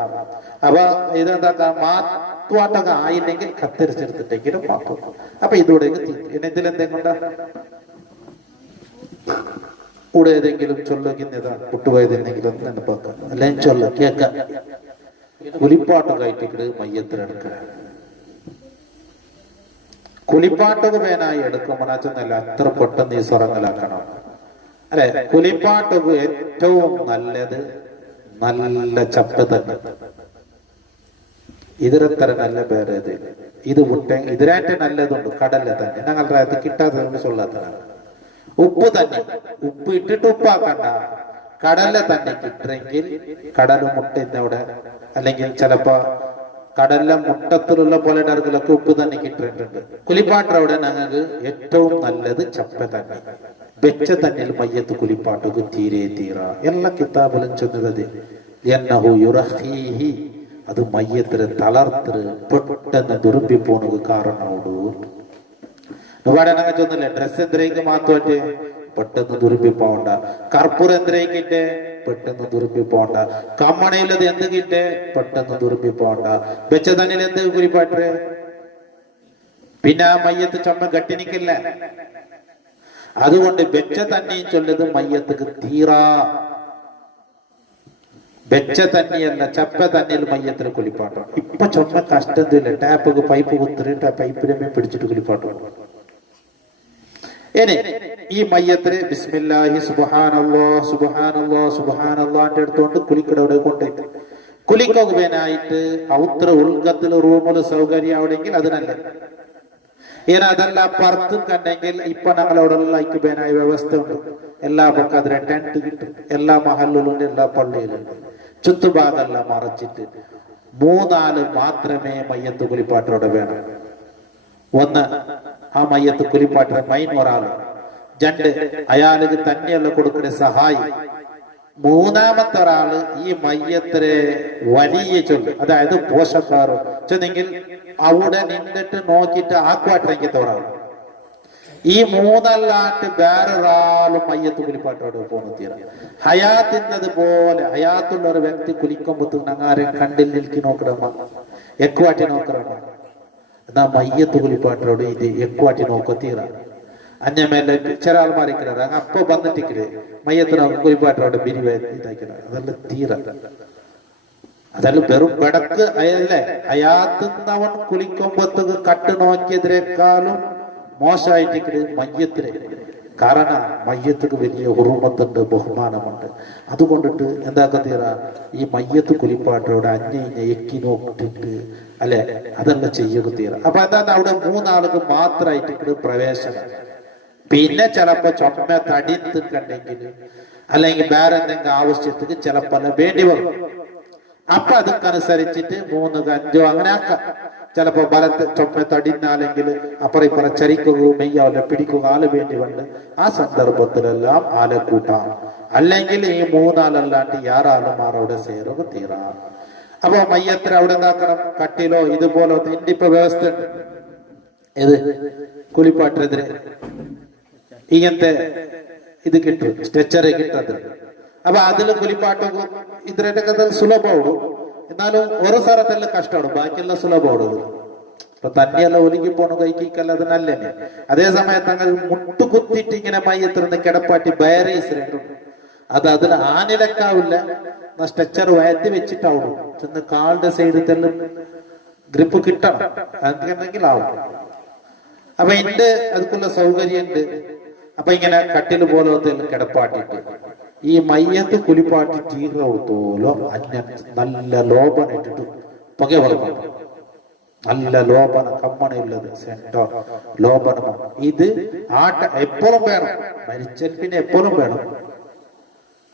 അപ്പൊ ഇതെന്താക്കാം, മാറ്റുവാട്ടൊക്കെ ആയില്ലെങ്കിൽ കത്തിരിച്ചെടുത്തിട്ടെങ്കിലും മാറ്റും. അപ്പൊ ഇതൂടെ പിന്നെ ഇതിലെന്തെങ്കിലും കൂടെ ഏതെങ്കിലും ചൊല്ലുന്നതാ വിട്ടുപോയതെന്തെങ്കിലും നെനപ്പാക്കാം. അല്ലെങ്കിൽ ചൊല്ല കേൾക്കാം. കുലിപ്പാട്ടൊക്കെ ആയിട്ട് മയ്യത്തിനെടുക്കുക. കുലിപ്പാട്ടൊക്കെ വേനായി എടുക്കുമ്പോഴാച്ചൊന്നല്ല അത്ര പെട്ടെന്ന് ഈ സ്വർങ്ങലാക്കണം അല്ലെ. കുലിപ്പാട്ടൊക്കെ ഏറ്റവും നല്ലത് നല്ല ചപ്പ തന്നെ. ഇതിരത്ര നല്ല പേരത് ഇത് വിട്ടെ ഇതിരായിട്ട് നല്ലതുണ്ട്. കടല തന്നെ ഞങ്ങളുടെ അത് കിട്ടാത്തതുകൊണ്ട് ചൊല്ലാത്തതാണ്. ഉപ്പ് തന്നെ ഉപ്പ് ഇട്ടിട്ട് ഉപ്പാക്കണ്ട. കടല തന്നെ കിട്ടുമെങ്കിൽ കടൽ മുട്ടയുടെ അല്ലെങ്കിൽ ചിലപ്പോ കടലിലെ മുട്ടത്തിലുള്ള പോലെ ഡർക്കിലൊക്കെ ഉപ്പ് തന്നെ കിട്ടിയിട്ടുണ്ട്. കുലിപ്പാട്ടവിടെ ഞങ്ങൾക്ക് ഏറ്റവും നല്ലത് ചപ്പ തന്നെ. വെച്ച തന്നിൽ മയ്യത്ത് കുലിപ്പാട്ടൊക്കെ തീരെ തീറ എല്ലാ കിതാബിലും ചെന്നത് എന്നഹു യുറഹീഹി, അത് മയ്യത്തിന് തളർത്ത് പെട്ടെന്ന് ദുർബി പോണത് കാരണോട്. ഒരുപാട് അങ്ങനെ ചൊന്നില്ലേ, ഡ്രസ് എന്തരേക്ക് മാത്രമായിട്ട് പെട്ടെന്ന് ദുർബി പോണ്ട. കർപ്പൂർ എന്തരേക്കിന്റെ പെട്ടെന്ന് ദുർബി പോണ്ട. കമ്മണയിലത് എന്ത് കിട്ടെ പെട്ടെന്ന് ദുർബി പോണ്ട. വെച്ച തന്നിൽ എന്ത് കുലിപ്പാട്ടേ പിന്നെ ആ മയ്യത്ത് ചമ്മ കട്ടിനിക്കില്ല. അതുകൊണ്ട് വെച്ച തന്നെയും ചൊല്ലത് മയ്യത്തുക്ക് തീറാ. വെച്ച തന്നെയല്ല ചപ്പ തന്നെയിൽ മയ്യത്തിന് കുലിപ്പാട്ടം. ഇപ്പൊ ചൊമ്മ കഷ്ടത്തില്ല. ടാപ്പൊക്കെ പൈപ്പ് കുത്തിട്ട് പൈപ്പിനെ പിടിച്ചിട്ട് കുലിപ്പാട്ടം. ഇനി ഈ മയ്യത്തിന് ബിസ്മില്ലാഹി സുബ്ഹാനല്ലാഹ് സുബ്ഹാനല്ലാഹ് സുബ്ഹാനല്ലാഹ് എടുത്തുകൊണ്ട് കുലിക്കടവിടെ കൊണ്ടുപോയിട്ട് കുലിക്കൊകുവാനായിട്ട് ഔത്ര ഉൾഗത്തിൽ റൂമില് സൗകര്യം അവിടെയെങ്കിൽ അത് നല്ല. ഇനി അതല്ല പുറത്തും കണ്ടെങ്കിൽ ഇപ്പൊ ഞങ്ങളവിടെ ഐക്യബേനായ വ്യവസ്ഥ ഉണ്ട്. എല്ലാ പക്കം അതിന് ടെന്റ് കിട്ടും. എല്ലാ മഹലിലുണ്ട്, എല്ലാ പള്ളിയിലുണ്ട്. ചുറ്റുഭാഗമെല്ലാം മറച്ചിട്ട് 3-4 മാത്രമേ മയ്യത്ത് കുലിപ്പാട്ടോടെ വേണം. ഒന്ന്, ആ മയ്യത്ത് കുലിപ്പാട്ടിന് മൈൻ ഒരാള്. 2, അയാൾക്ക് തന്നെയുള്ള കൊടുക്കുന്ന സഹായി. 3-ാമത്തെ ഒരാള് ഈ മയ്യത്തിനെ വലിയ ചൊല്ല്, അതായത് പോഷക്കാറ് ചെന്നെങ്കിൽ അവിടെ നിന്നിട്ട് നോക്കിയിട്ട് ആക്കുവാട്ടിറങ്ങിത്ത ഒരാൾ. ഈ 3 വേറൊരാളും മയ്യത്ത് കുലിപ്പാട്ടോട് പോകുന്ന തീര. ഹയാത്തിന്നത് പോലെ ഹയാത്തുള്ള ഒരു വ്യക്തി കുലിക്കുമ്പോ ഞങ്ങാരെ കണ്ടിൽ നിൽക്കി നോക്കണമ, എക്കുവാട്ടി നോക്കണമ. എന്നാ മയ്യത്ത് കുലിപ്പാട്ടോട് ഇത് എക്കുവാട്ടി നോക്ക തീര. അന്യമേലെ ചില ആൾമാരിക്കുന്നത് അങ്ങ് അപ്പൊ വന്നിട്ടിക്കല് മയ്യത്തിന് കുലിപ്പാട്ടോട് ബിരിവ ഇതാക്കില്ല. അതെല്ലാം തീര. അതെല്ലാം വെറും വെടക്ക് അയല്ലേ. ഹയാത്തുന്നവൻ കുലിക്കുമ്പത്തേക്ക് കട്ട് നോക്കിയതിനേക്കാളും മോശമായിട്ട് മയ്യത്തിന്. കാരണം മയ്യത്തുക്ക് വലിയ ഹുറുമത്തുണ്ട്, ബഹുമാനമുണ്ട്. അതുകൊണ്ടിട്ട് എന്താക്ക തീറ ഈ മയ്യത്ത് കുലിപ്പാട്ടോടെ അന്യ എക്കി നോക്കിട്ട് അല്ലെ അതെല്ലാം ചെയ്യുക തീറ. അപ്പൊ എന്താണ് അവിടെ 3 ആളുകൾ മാത്രമായിട്ട് പ്രവേശനം. പിന്നെ ചിലപ്പോ ചൊമ്മ തടിത്ത് കണ്ടെങ്കിൽ അല്ലെങ്കിൽ വേറെ എന്തെങ്കിലും ആവശ്യത്തിന് ചിലപ്പോ വേണ്ടി വരും. അപ്പൊ അതൊക്കനുസരിച്ചിട്ട് 3 5 അങ്ങനെ ആക്കാം. ചിലപ്പോ ബലത്തെ ചൊമ്മ തടിഞ്ഞാലെങ്കിൽ അപ്പുറം ഇപ്പുറം ചരിക്കുകയോ മെയ്യാവല്ല പിടിക്കുക ആള് വേണ്ടി വണ്ട് ആ സന്ദർഭത്തിലെല്ലാം ആളെ കൂട്ടാം. അല്ലെങ്കിൽ ഈ 3 ആളല്ലാണ്ട് 6 ആളുമാർ അവിടെ സേറുക തീറാം. അപ്പൊ മയ്യത്തിന് അവിടെ എന്താക്കണം, കട്ടിലോ ഇതുപോലെ ഇന്നിപ്പോ വ്യവസ്ഥ ഇത് കുലിപ്പാട്ടിനെതിരെ ഇങ്ങനത്തെ ഇത് കിട്ടും, സ്ട്രെച്ചറ് കിട്ടത്. അപ്പൊ അതില് കുലിപ്പാട്ടും ഇതിനൊക്കെ സുലഭമാവും. എന്നാലും ഒരു സ്ഥലത്തെല്ലാം കഷ്ടമാണ്, ബാക്കിയെല്ലാം സുലഭമാണ്. ഇപ്പൊ തന്നെയല്ല ഒലുങ്ങി പോണ കൈക്കല്ല അത് നല്ലേ. അതേ സമയത്ത് അങ്ങ് മുട്ടുകുത്തിട്ട് ഇങ്ങനെ മയ്യത്തിരുന്ന് കിടപ്പാട്ടി ബയറേസിലുണ്ട്. അത് അതിന് ആനിലക്കാവില്ല, സ്ട്രെച്ചർ വയറ്റി വെച്ചിട്ടാവും ചെന്ന് കാലിന്റെ സൈഡിൽ തന്നെ ഗ്രിപ്പ് കിട്ടണം, എന്തെങ്കിൽ ആവും. അപ്പൊ എന്റെ അതുക്കുള്ള സൗകര്യം ഉണ്ട്. അപ്പൊ ഇങ്ങനെ കട്ടില് പോലത്തെ കിടപ്പാട്ടിട്ട് ഈ മയ്യത്ത് കുളിപ്പാട്ടി തീർത്തോലോ അന്യ നല്ല ലോബന ഇട്ടിട്ട് പുക വളർന്നു, നല്ല ലോബന കമ്മണയുള്ളത് സെന്റോ ലോബനമാണ്. ഇത് എപ്പോഴും വേണം, മരിച്ചാൽ പിന്നെ എപ്പോഴും വേണം.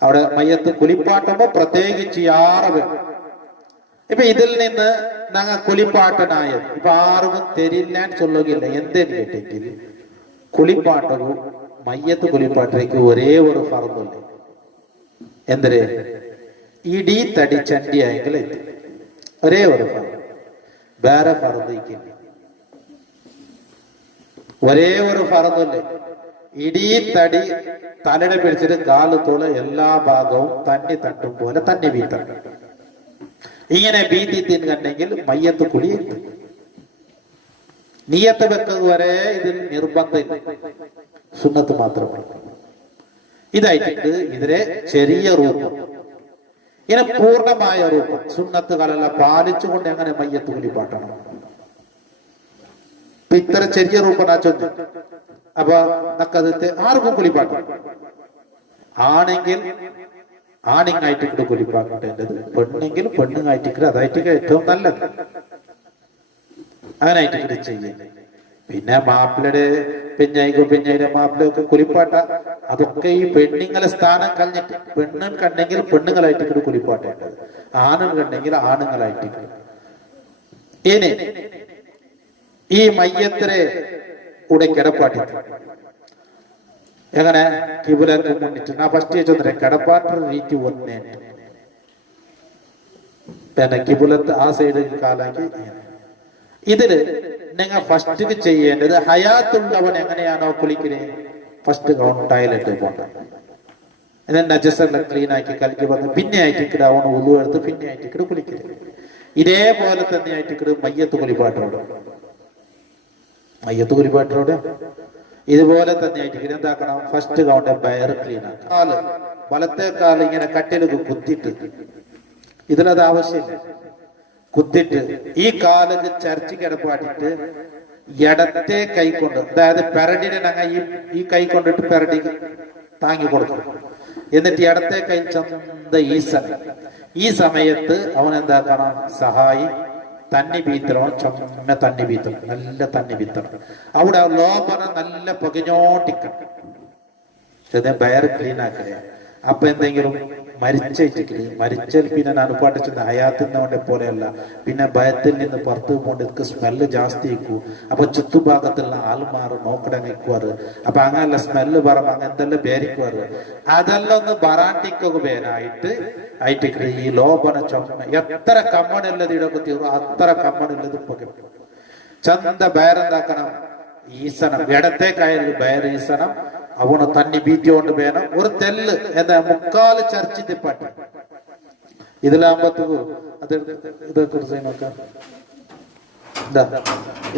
അവിടെ മയ്യത്ത് കുളിപ്പാട്ടുമ്പോ പ്രത്യേകിച്ച് യാറ വേണം. ഇപ്പൊ ഇതിൽ നിന്ന് ഞങ്ങൾ കുളിപ്പാട്ടനായത് ഇപ്പൊ ആർക്കും തരില്ലാൻ ചൊല്ലുകയില്ല. എന്തേന്ന് കേട്ടെങ്കിൽ കുളിപ്പാട്ടവും മയ്യത്ത് കുളിപ്പാട്ടേക്ക് ഒരേ ഒരു ഫർദില്ല. എന്തര് ഇടി തടി ചണ്ടിയായെങ്കിൽ എത്തി ഒരേ ഒരു ഫർദ്, വേറെ ഫർദിക്കില്ല. ഒരേ ഒരു ഫർദില്ല. ഇടി തടി തലയുടെ പിടിച്ചിട്ട് കാലത്തോളം എല്ലാ ഭാഗവും തന്നി തട്ടും പോലെ തന്നെ വീത്തണം. ഇങ്ങനെ ബീത്തി തിന്നുകണ്ടെങ്കിൽ മയ്യത്ത് കുളി നീയത്ത് വെക്കുക വരെ ഇതിൽ നിർബന്ധം, സുന്നത്ത് മാത്രമാണ്. ഇതായിട്ട് ഇതിലെ ചെറിയ രൂപം, ഇങ്ങനെ പൂർണ്ണമായ രൂപം സുന്നത്തുകളെല്ലാം പാലിച്ചുകൊണ്ട് എങ്ങനെ മയ്യത്ത് കുളിപ്പാട്ടണം. ഇപ്പൊ ഇത്ര ചെറിയ രൂപനാ ചൊല്ലി. അപ്പൊ നക്കത് ആർക്കും കുളിപ്പാട്ടം ആണെങ്കിൽ ആണിങ്ങായിട്ട് കുളിപ്പാക്കേണ്ടത്, പെണ്ണെങ്കിൽ പെണ്ണുങ്ങായിട്ട് അതായിട്ട് ഏറ്റവും നല്ലത്. അങ്ങനായിട്ട് ചെയ്യുന്നത്. പിന്നെ മാപ്പിളയുടെ പിഞ്ഞയിലെ മാപ്പിളയൊക്കെ കുളിപ്പാട്ട അതൊക്കെ ഈ പെണ്ണുങ്ങളെ സ്ഥാനം കളഞ്ഞിട്ട് പെണ്ണും കണ്ടെങ്കിൽ പെണ്ണുങ്ങളായിട്ട് കുളിപ്പാട്ടേണ്ടത്, ആണുങ്ങൾ കണ്ടെങ്കിൽ ആണുങ്ങളായിട്ട്. ഇനി ഈ മയ്യത്തിനെ കൂടെ കിടപ്പാട്ടി എങ്ങനെ കിബുലക്ക് മുന്നിട്ട് നാ ഫസ്റ്റ് ചൊന്നേ കിടപ്പാട്ട രീതി ഒന്നേ പിന്നെ കിബുലത്ത് ആ സൈഡ് കാലാക്കി. ഇതില് നിങ്ങൾ ഫസ്റ്റ് ചെയ്യേണ്ടത് ഹയാത്തുള്ളവൻ എങ്ങനെയാണോ കുളിക്കുന്നത്, ഫസ്റ്റ് ടോയ്ലറ്റ് പോകണ്ട, എന്നിട്ട് നജസെല്ലാം ക്ലീൻ ആക്കി കലക്കി വന്ന് പിന്നെ ആയിട്ടിക്കിട അവൻ ഉളു എടുത്ത് പിന്നെ ആയിട്ടിക്കിട് കുളിക്കരുത്. ഇതേപോലെ തന്നെ ആയിട്ടിക്കിട് മയ്യത്ത് കുളിപ്പാട്ടോട് ഇതുപോലെ തന്നെ ആയിട്ട് എന്താക്കണം, ഫസ്റ്റ് കൗണ്ട് ബയർ ക്ലീൻ ആക്കണം. കാല് വലത്തെ കാല് ഇങ്ങനെ കട്ടിലൊക്കെ കുത്തിട്ട്, ഇതിലത് ആവശ്യമില്ല, കുത്തിട്ട് ഈ കാലൊക്കെ ചരച്ച് കിടപ്പാട്ടിട്ട് ഇടത്തെ കൈ കൊണ്ട്, അതായത് പെരടിനെ ഞങ്ങൾ ഈ കൈ കൊണ്ടിട്ട് പെരടി താങ്ങി കൊടുക്കണം. എന്നിട്ട് ഇടത്തെ കൈ ചന്ത ഈസൻ. ഈ സമയത്ത് അവൻ എന്താക്കണം, സഹായി തന്നി ബീത്തണം, ചമ്മ തന്നി ബീത്തണം, നല്ല തന്നി ബീത്തണം. അവിടെ ലോപന നല്ല പുകഞ്ഞോട്ടിക്കണം, ബയർ ക്ലീൻ ആക്കണേ. അപ്പൊ എന്തെങ്കിലും മരിച്ചാൽ പിന്നെ അനുപാട്ട് ചെന്ന് ഹയാത്തിന്നവന്റെ പോലെയല്ല, പിന്നെ ഭയത്തിൽ നിന്ന് പുറത്തു പോകൊണ്ട് ഇതൊക്കെ സ്മെല്ല് ജാസ്തി ആക്കൂ. അപ്പൊ ചുറ്റുഭാഗത്തുള്ള ആൾമാർ നോക്കട നിൽക്കുവാറ്. അപ്പൊ അങ്ങനല്ല സ്മെല്ല് പറമ്പ അങ്ങ് എന്തെല്ലാം പേരിക്കുവാറ്. അതെല്ലാം ഒന്ന് ബറാണ്ടിക്കൊക്കെ പേരായിട്ട് ആയിട്ട് ഈ ലോപന ചുമ എത്ര കമ്മണുള്ളത് ഇടൊക്കെ തീർന്നു, അത്ര കമ്മണുള്ളത് പൊക്കെ ചന്ത ബയറെന്താക്കണം, ഈസണം. ഇടത്തേക്കായാലും ബയർ ഈസണം, അവണ് തന്നി ബീറ്റി കൊണ്ട് വേണം. ഒരു തെല്ല് എന്താ മുക്കാല് ചർച്ചിന്റെ പാട്ട് ഇതിലാകുമ്പോ അത് ഇതെ കുറിച്ച് നോക്കാം.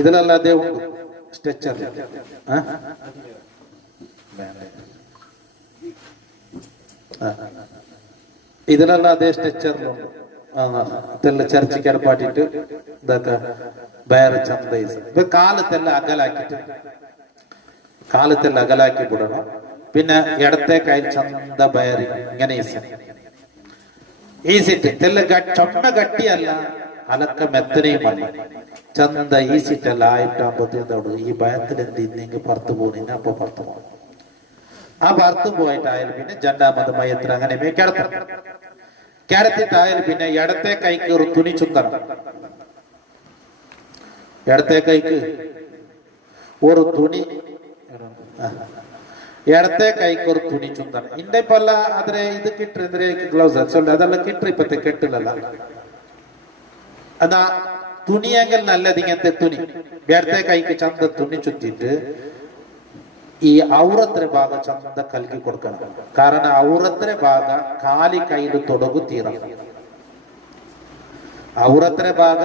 ഇതിലല്ല അതേ ഉണ്ട് സ്ട്രെച്ചർ, ഇതിലല്ല അതേ സ്ട്രെച്ചറിലുണ്ട്. തെല്ല് ചർച്ചിക്കാർ പാട്ടിട്ട് ഇതൊക്കെ വേറെ ചന്ത ഇപ്പൊ കാലത്തെല്ലാം അകലാക്കി വിടണം. പിന്നെ ഇടത്തേക്കായി ചന്ത ബയറി ഇങ്ങനെ ഈസിറ്റ് തെല്ല ചൊമ്മ കട്ടിയല്ല, അലക്ക മെത്തനെയും വന്നു ചന്ത ഈസിറ്റല്ല ആയിട്ടാകുമ്പോഴത്തേന്തോട് ഈ ഭയത്തിൽ എന്ത് ഇന്നെങ്കിൽ പുറത്തു പോകുന്നില്ല. അപ്പൊ പുറത്തു പോകണം. ആ പുറത്തു പോയിട്ടായാലും പിന്നെ രണ്ടാമത് മയത്തിൽ അങ്ങനെ കിടത്തിട്ടായാലും പിന്നെ ഇടത്തെ കൈക്ക് ഒരു തുണി ചുന്തണം. ഇടത്തെ കൈക്ക് ഒരു തുണി, ഇടത്തെ കൈക്ക് ഒരു തുണി ചുന്തണം. ഇന്റെ ഇപ്പല്ല അದ್ರೆ ഇത് കിಟ್ರಿ ಗ್ಲೌಸ್ ಅದೆಲ್ಲ കിಟ್ರಿ ഇപ്പത്തെ കെട്ടിലല്ല. എന്നാ തുണിയെങ്കിൽ നല്ലത് ഇങ്ങനത്തെ തുണി ഇടത്തെ കൈക്ക് ചന്ത തുണി ചുറ്റിട്ട് ഈ ഔറത്തിലെ ഭാഗ ചന്ത കൽക്കി കൊടുക്കണം. കാരണം ഔറത്തിലെ ഭാഗ കാലി കയ്യിൽ തൊടಗುತ್ತೀರಲ್ಲ. ഔറത്തിലെ ഭാഗ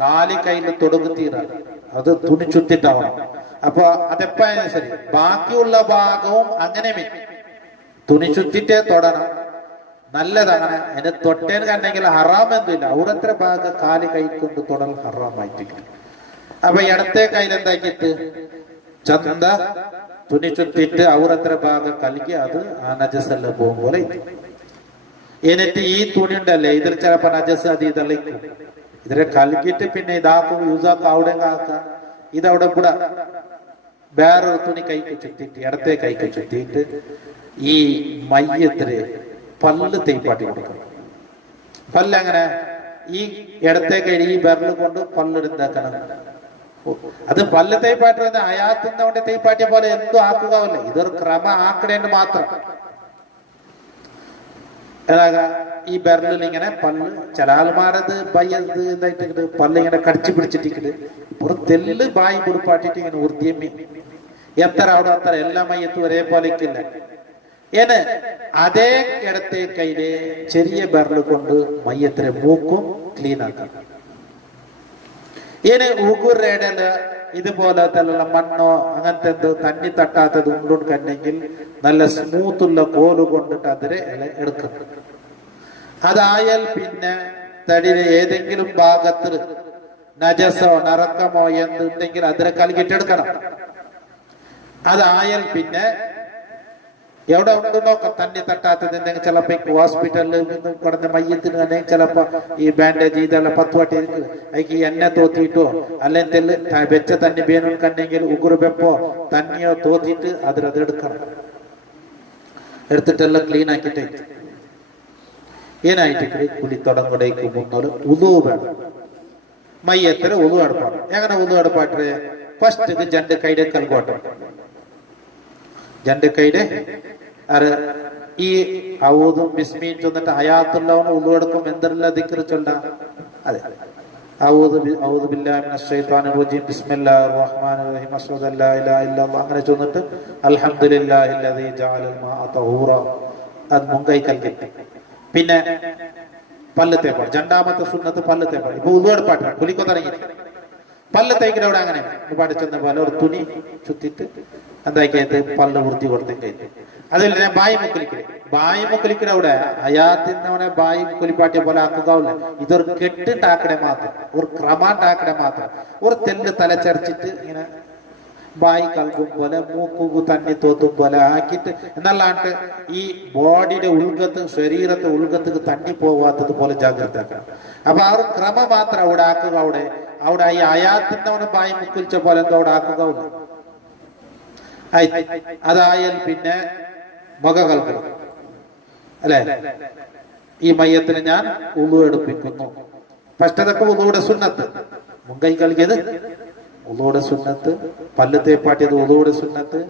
കാലി കയ്യിൽ തൊടಗುತ್ತೀರಲ್ಲ. അത് തുണി ചുറ്റിട്ടാവണം. അപ്പൊ അതെപ്പോഴും ശരി, ബാക്കിയുള്ള ഭാഗവും അങ്ങനെ തുണി ചുറ്റിട്ടേ തൊടണം. നല്ലതാണ്. അതിന് തൊട്ടേന് കണ്ടെങ്കിൽ ഹറാമെന്തില്ല. അവരത്ര ഭാഗം കാല് കൈക്കൊണ്ട് തൊടൽ ഹറാമായിട്ടിരിക്കും. അപ്പൊ ഇടത്തെ കയ്യിലെന്താക്കിട്ട് ചന്ത തുണി ചുറ്റിട്ട് അവരത്ര ഭാഗം കലക്കി അത് ആ നജസെല്ലാം പോകും പോലെ. എന്നിട്ട് ഈ തുണി ഉണ്ടല്ലേ, ഇതിൽ ചിലപ്പോ നജസ് അത് ഇതളിക്കും. ഇതിനെ കലക്കിയിട്ട് പിന്നെ ഇതാക്കും, യൂസാക്കും, അവിടെ ആക്കാം. ഇതവിടെ കൂടെ വേറൊരു തുണി കൈക്ക് ചുറ്റിട്ട് ഇടത്തെ കൈക്ക് ചുറ്റിയിട്ട് ഈ മയ്യത്തിന് പല്ല് തേയ്പാട്ടി കൊടുക്കണം. പല്ലങ്ങനെ ഈ ഇടത്തെ കൈ ഈ വിരൽ കൊണ്ട് പല്ലെടുത്താക്കണം. അത് പല്ല് തേയ്പാട്ടി അയാത്തുന്നവന്റെ തേയ്പാട്ടിയെ പോലെ എന്തോ ആക്കുകയല്ല. ഇതൊരു ക്രമ ആക്കണേന്ന് മാത്രം. ഈ ബെർലിൽ ഇങ്ങനെ പല്ല് ചില ആൾമാരത് ബയ്യത് ഇതായിട്ട് പല്ല് ഇങ്ങനെ കടിച്ചു പിടിച്ചിട്ടിട്ട് ഒരു തെല്ല് ബായി പൊടിപ്പാട്ടിട്ട് ഇങ്ങനെ ഊർത്തിയമ്മി എത്ര അവിടെ അത്ര എല്ലാ മയ്യത്തും ഒരേപോലെക്കില്ല. ഏന് അതേ ഇടത്തെ കയ്യില് ചെറിയ ബെർല് കൊണ്ട് മയ്യത്തിനെ മൂക്കും ക്ലീൻ ആക്കണം. ഏന് ഉഗുറേടല് ഇതുപോലത്തെ മണ്ണോ അങ്ങനത്തെ എന്തോ തന്നി തട്ടാത്തത് ഉണ്ടെങ്കിൽ നല്ല സ്മൂത്തുള്ള കോല് കൊണ്ടിട്ട് അതിനെ എടുക്കും. അതായാൽ പിന്നെ തടിയിലെ ഏതെങ്കിലും ഭാഗത്ത് നജസോ നറക്കമോ എന്തുണ്ടെങ്കിൽ അതിനെ കലക്കിട്ടെടുക്കണം. അതായാൽ പിന്നെ എവിടെ ഉണ്ട് നോക്കാം. തന്നി തട്ടാത്തത് എന്തെങ്കിലും ചിലപ്പോ ഹോസ്പിറ്റലിൽ കിടന്ന മയ്യത്തിന് തന്നെ ചിലപ്പോ ഈ ബാൻഡേജ് ചെയ്തുള്ള 10 വട്ടി അതിക്ക് എണ്ണ തോത്തിയിട്ടോ അല്ലെങ്കിൽ വെച്ച തന്നി ബേനും കണ്ടെങ്കിൽ ഉಗುರು വെപ്പോ തന്നിയോ തോത്തിയിട്ട് അതിലെടുക്കണം. എടുത്തിട്ടെല്ലാം ക്ലീൻ ആക്കിയിട്ട് ഏനായിട്ട് കുളി തുടങ്ങടേക്ക് മുന്നോട്ട് ഉദു വേണം. മയ്യത്തിന് ഉദു അടുപ്പാണ്. എങ്ങനെ ഉദു അടുപ്പാട്ട്? ഫസ്റ്റ് ജണ്ട് കൈയുടെ കൽകോട്ടം, ജണ്ട് കൈയുടെ ഈ ഔദും ബിസ്മിയും ചൊന്നിട്ട് ഹയാത്തുള്ളവന് ഉദു എടുക്കും. എന്തെല്ലാം ദിക്ർ ചൊല്ലാം? അതെ, ഔദു ബില്ലാഹി മിനശ് ശൈത്വാനിർ റജീം ബിസ്മില്ലാഹിർ റഹ്മാനിർ റഹീം അശ്ഹദു അല്ലാ ഇലാഹ ഇല്ലല്ലാഹ് അങ്ങനെ ചൊന്നിട്ട് അൽഹംദുലില്ലാഹില്ലദീ ജഅലൽ മാഅ തഹൂറ അത് മുൻകൈ കൽക്കി. പിന്നെ പല്ല് തേപ്പാട്. രണ്ടാമത്തെ സുന്നത്ത് പല്ല് തേപ്പാട്. ഇപ്പൊ ഉദു എടുപ്പാട്ടാണ്. കുലിക്കോ തുടങ്ങി പല്ല് തേക്കിലവിടെ അങ്ങനെ പഠിച്ചെന്ന പോലെ ഒരു തുണി ചുറ്റിട്ട് എന്താക്കിയത് പല്ല് വൃത്തി കൊടുത്തേക്ക്. അതിൽ ഞാൻ ബായി മുക്കുലിക്കല്. ബായി മുക്കുലിക്കലവിടെ അയാത്തിന്നവനെ ബായി മുക്കുലിപ്പാട്ടിയെ പോലെ ആക്കുകയില്ല. ഇതൊരു കെട്ടിട്ടാക്കണേ മാത്രം, ഒരു ക്രമാണ്ടാക്കണേ മാത്രം. ഒരു തെല്ല് തലച്ചരച്ചിട്ട് ഇങ്ങനെ ബായി കൽക്കും പോലെ മൂക്കു തന്നി തോത്തും പോലെ ആക്കിയിട്ട് എന്നല്ലാണ്ട് ഈ ബോഡിയുടെ ഉൾഗത്ത് ശരീരത്തെ ഉൾഗത്ത് തന്നി പോവാത്തത് പോലെ ജാഗ്രത ആക്കണം. അപ്പൊ ആ ഒരു ക്രമം മാത്രം അവിടെ ആക്കുക. അവിടെ ഈ അയാത്തിന്നവനെ ബായി മുക്കുലിച്ച പോലെ എന്തോ അവിടെ ആക്കുകയില്ല. അതായാൽ പിന്നെ മുഖ കൽക്കണം അല്ലെ. ഈ മയ്യത്തിന് ഞാൻ ഉളു എടുപ്പിക്കുന്നു. ഫസ്റ്റതൊക്കെ ഉളുവിടെ സുന്നത്ത്. മുൻകൈ കൽകിയത് ഉളുവിടെ സുന്നത്ത്, പല്ല് തേപ്പാട്ടിയത് ഉളുവിടെ സുന്നത്ത്,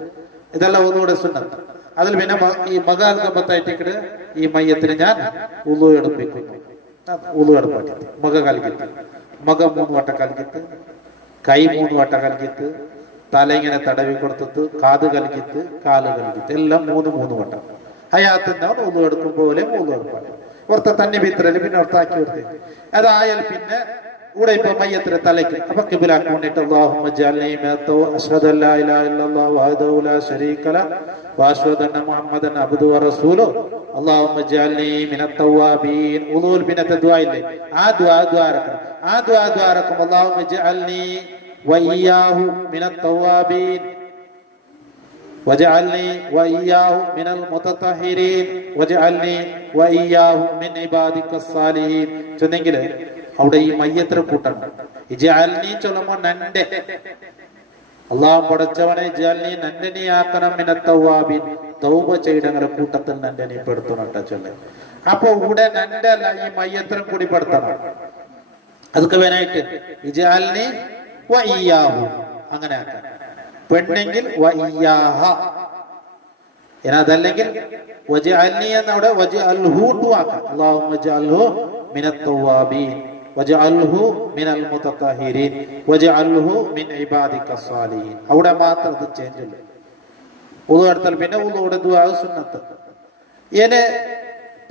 ഇതെല്ലാം ഉളുവിടെ സുന്നത്ത്. അതിൽ പിന്നെ ഈ മക കൽക്കമ്പത്തായിട്ട് ഈ മയ്യത്തിന് ഞാൻ ഉളു എടുപ്പിക്കുന്നു. ഉളു എടുപ്പാട്ടി മുഖ കൽകിത്ത്, മുഖ 3 വട്ടം കൽകിത്ത്, കൈ 3 വട്ടം കൽകിത്ത്, തല ഇങ്ങനെ തടവി കൊടുത്തിട്ട് കാത് കൽകിത്ത്, കാല് കൽകിത്ത്, എല്ലാം 3 വട്ടം. ഹയാത്തിന്നാണ് ഉളു എടുക്കും പോലെ ഉളു എടുപ്പാട്ടി. ഓർത്ത തന്നെ ഭിത്രല് പിന്നെ ഓർത്താക്കി കൊടുത്തേ. അതായാൽ പിന്നെ ഇവിടെ ഇപ്പൊ മയ്യത്തിന് തലയ്ക്ക് അപ്പൊ കിബിലാക്ക് വേണ്ടിട്ട് അല്ലാഹുമ്മ ജഅൽനി അശ്ഹദു അല്ലാ ഇലാഹ ഇല്ലല്ലാഹു വഹ്ദഹു ലാ ശരീക ലഹു വഅശ്ഹദു അന്ന മുഹമ്മദൻ അബ്ദുഹു വറസൂലുഹു അല്ലാഹുമ്മ ജഅൽനി മിനത് തവ്വാബീൻ. ഉളൂൽ ബിനത ദുആയില്ലേ, ആ ദുആറക്കും അല്ലാഹുമ്മ ജഅൽനി വഇയ്യാഹു മിനത് തവ്വാബീൻ വജഅൽനി വഇയ്യാഹു മിനൽ മുതതഹിരീൻ വജഅൽനി വഇയ്യാഹു മിൻ ഇബാദിക്കസ് സാലിഹീൻ ചെന്നെങ്കിൽ അവിടെ ഈ മയ്യത്ര കൂട്ടണം. ഇജഅൽനി ചൊല്ലുമ്പോ നന്റെ അല്ലാഹു പടച്ചവനെ ഇജഅൽനി നന്റെ നീ ആക്കണം മിനത് തവ്വാബീൻ തൗബ ചെയ്തവരുടെ കൂട്ടത്തിൽ നന്റെ നീ പെടുത്തണം ചൊല്ല്. അപ്പൊ ഇവിടെ നന്റെ അല്ല, ഈ മയ്യത്രം കൂടി പെടുത്തണം. അതൊക്കെ വേനായിട്ട് ഇജഅൽനി വഇയ്യാഹു അങ്ങനെ ആക്കാം. പെണ്ണെങ്കിൽ വഇയ്യാഹ, അതല്ലെങ്കിൽ വജഅൽനി എന്നവിടെ വജഅൽഹു ആക്കാം. അല്ലാഹുമ്മ ജഅൽഹു മിനത് തവ്വാബീൻ വജഅൽഹു മിനൽ മുതതഹിരീൻ വജഅൽഹു മിൻ ഇബാദിക്കസ് സാലിഹീൻ. അവിടെ മാത്രം ഇത് ചേഞ്ച് ഇല്ല. ഉളു എടുത്താൽ പിന്നെ ഉളുവിടെ ദുആ സുന്നത്ത്. ഇനി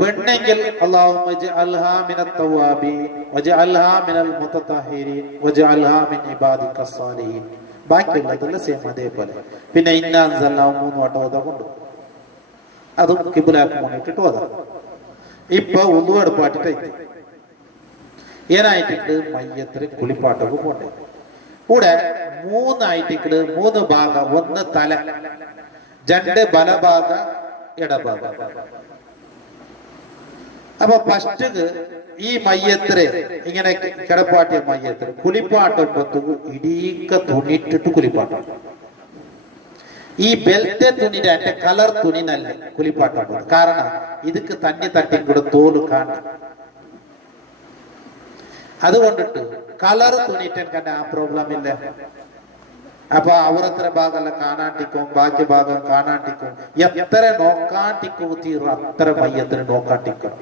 പെണ്ണെങ്കിൽ അല്ലാഹുമ്മ ജഅൽഹാ മിനത് തവ്വാബീൻ വജഅൽഹാ മിനൽ മുതതഹിരീൻ വജഅൽഹാ മിൻ ഇബാദിക സ്സാലിഹീൻ. ബാക്കിയുള്ളതെല്ലാം സെയിം അതേപോലെ. പിന്നെ ഇന്നാ അൻസൽനാഹു 3 വട്ടം ഓതാകൊണ്ട് അതും കിബിലാക്ക് മുന്നിട്ടിട്ട് ഓതാം. ഇപ്പൊ ഉളു എടുപ്പാട്ടിട്ട് ഏനായിട്ടിട്ട് മയ്യത്തിന് കുളിപ്പാട്ടൊക്കെ പോണ്ടേ. കൂടെ 3 ആയിട്ടിട്ട് 3 ഭാഗം. 1 തല, 2 ബലഭാഗ, ഇടഭാഗ. അപ്പൊ ഫസ്റ്റ് ഈ മയ്യത്തിന് ഇങ്ങനെ കിടപ്പാട്ടിയ മയ്യത്തിന് കുളിപ്പാട്ടുമ്പത്തും ഇടീക്ക തുണിട്ടിട്ട് കുളിപ്പാട്ടം. ഈ ബെൽറ്റ് തുണിയുടെ എന്റെ കളർ തുണി നല്ല കുളിപ്പാട്ടം. കാരണം ഇതൊക്കെ തന്നി തട്ടി കൂടെ തോല് കാണും. അതുകൊണ്ടിട്ട് കളർ തുണിയിട്ട് എനിക്ക് ആ പ്രോബ്ലം ഇല്ല. അപ്പൊ അവരത്ര ഭാഗമല്ല കാണാണ്ടിക്കും, ബാക്കി ഭാഗം കാണാണ്ടിക്കും. എത്ര നോക്കാണ്ടിക്കും തീർ അത്ര മയ്യത്തിന് നോക്കാണ്ടിക്കും.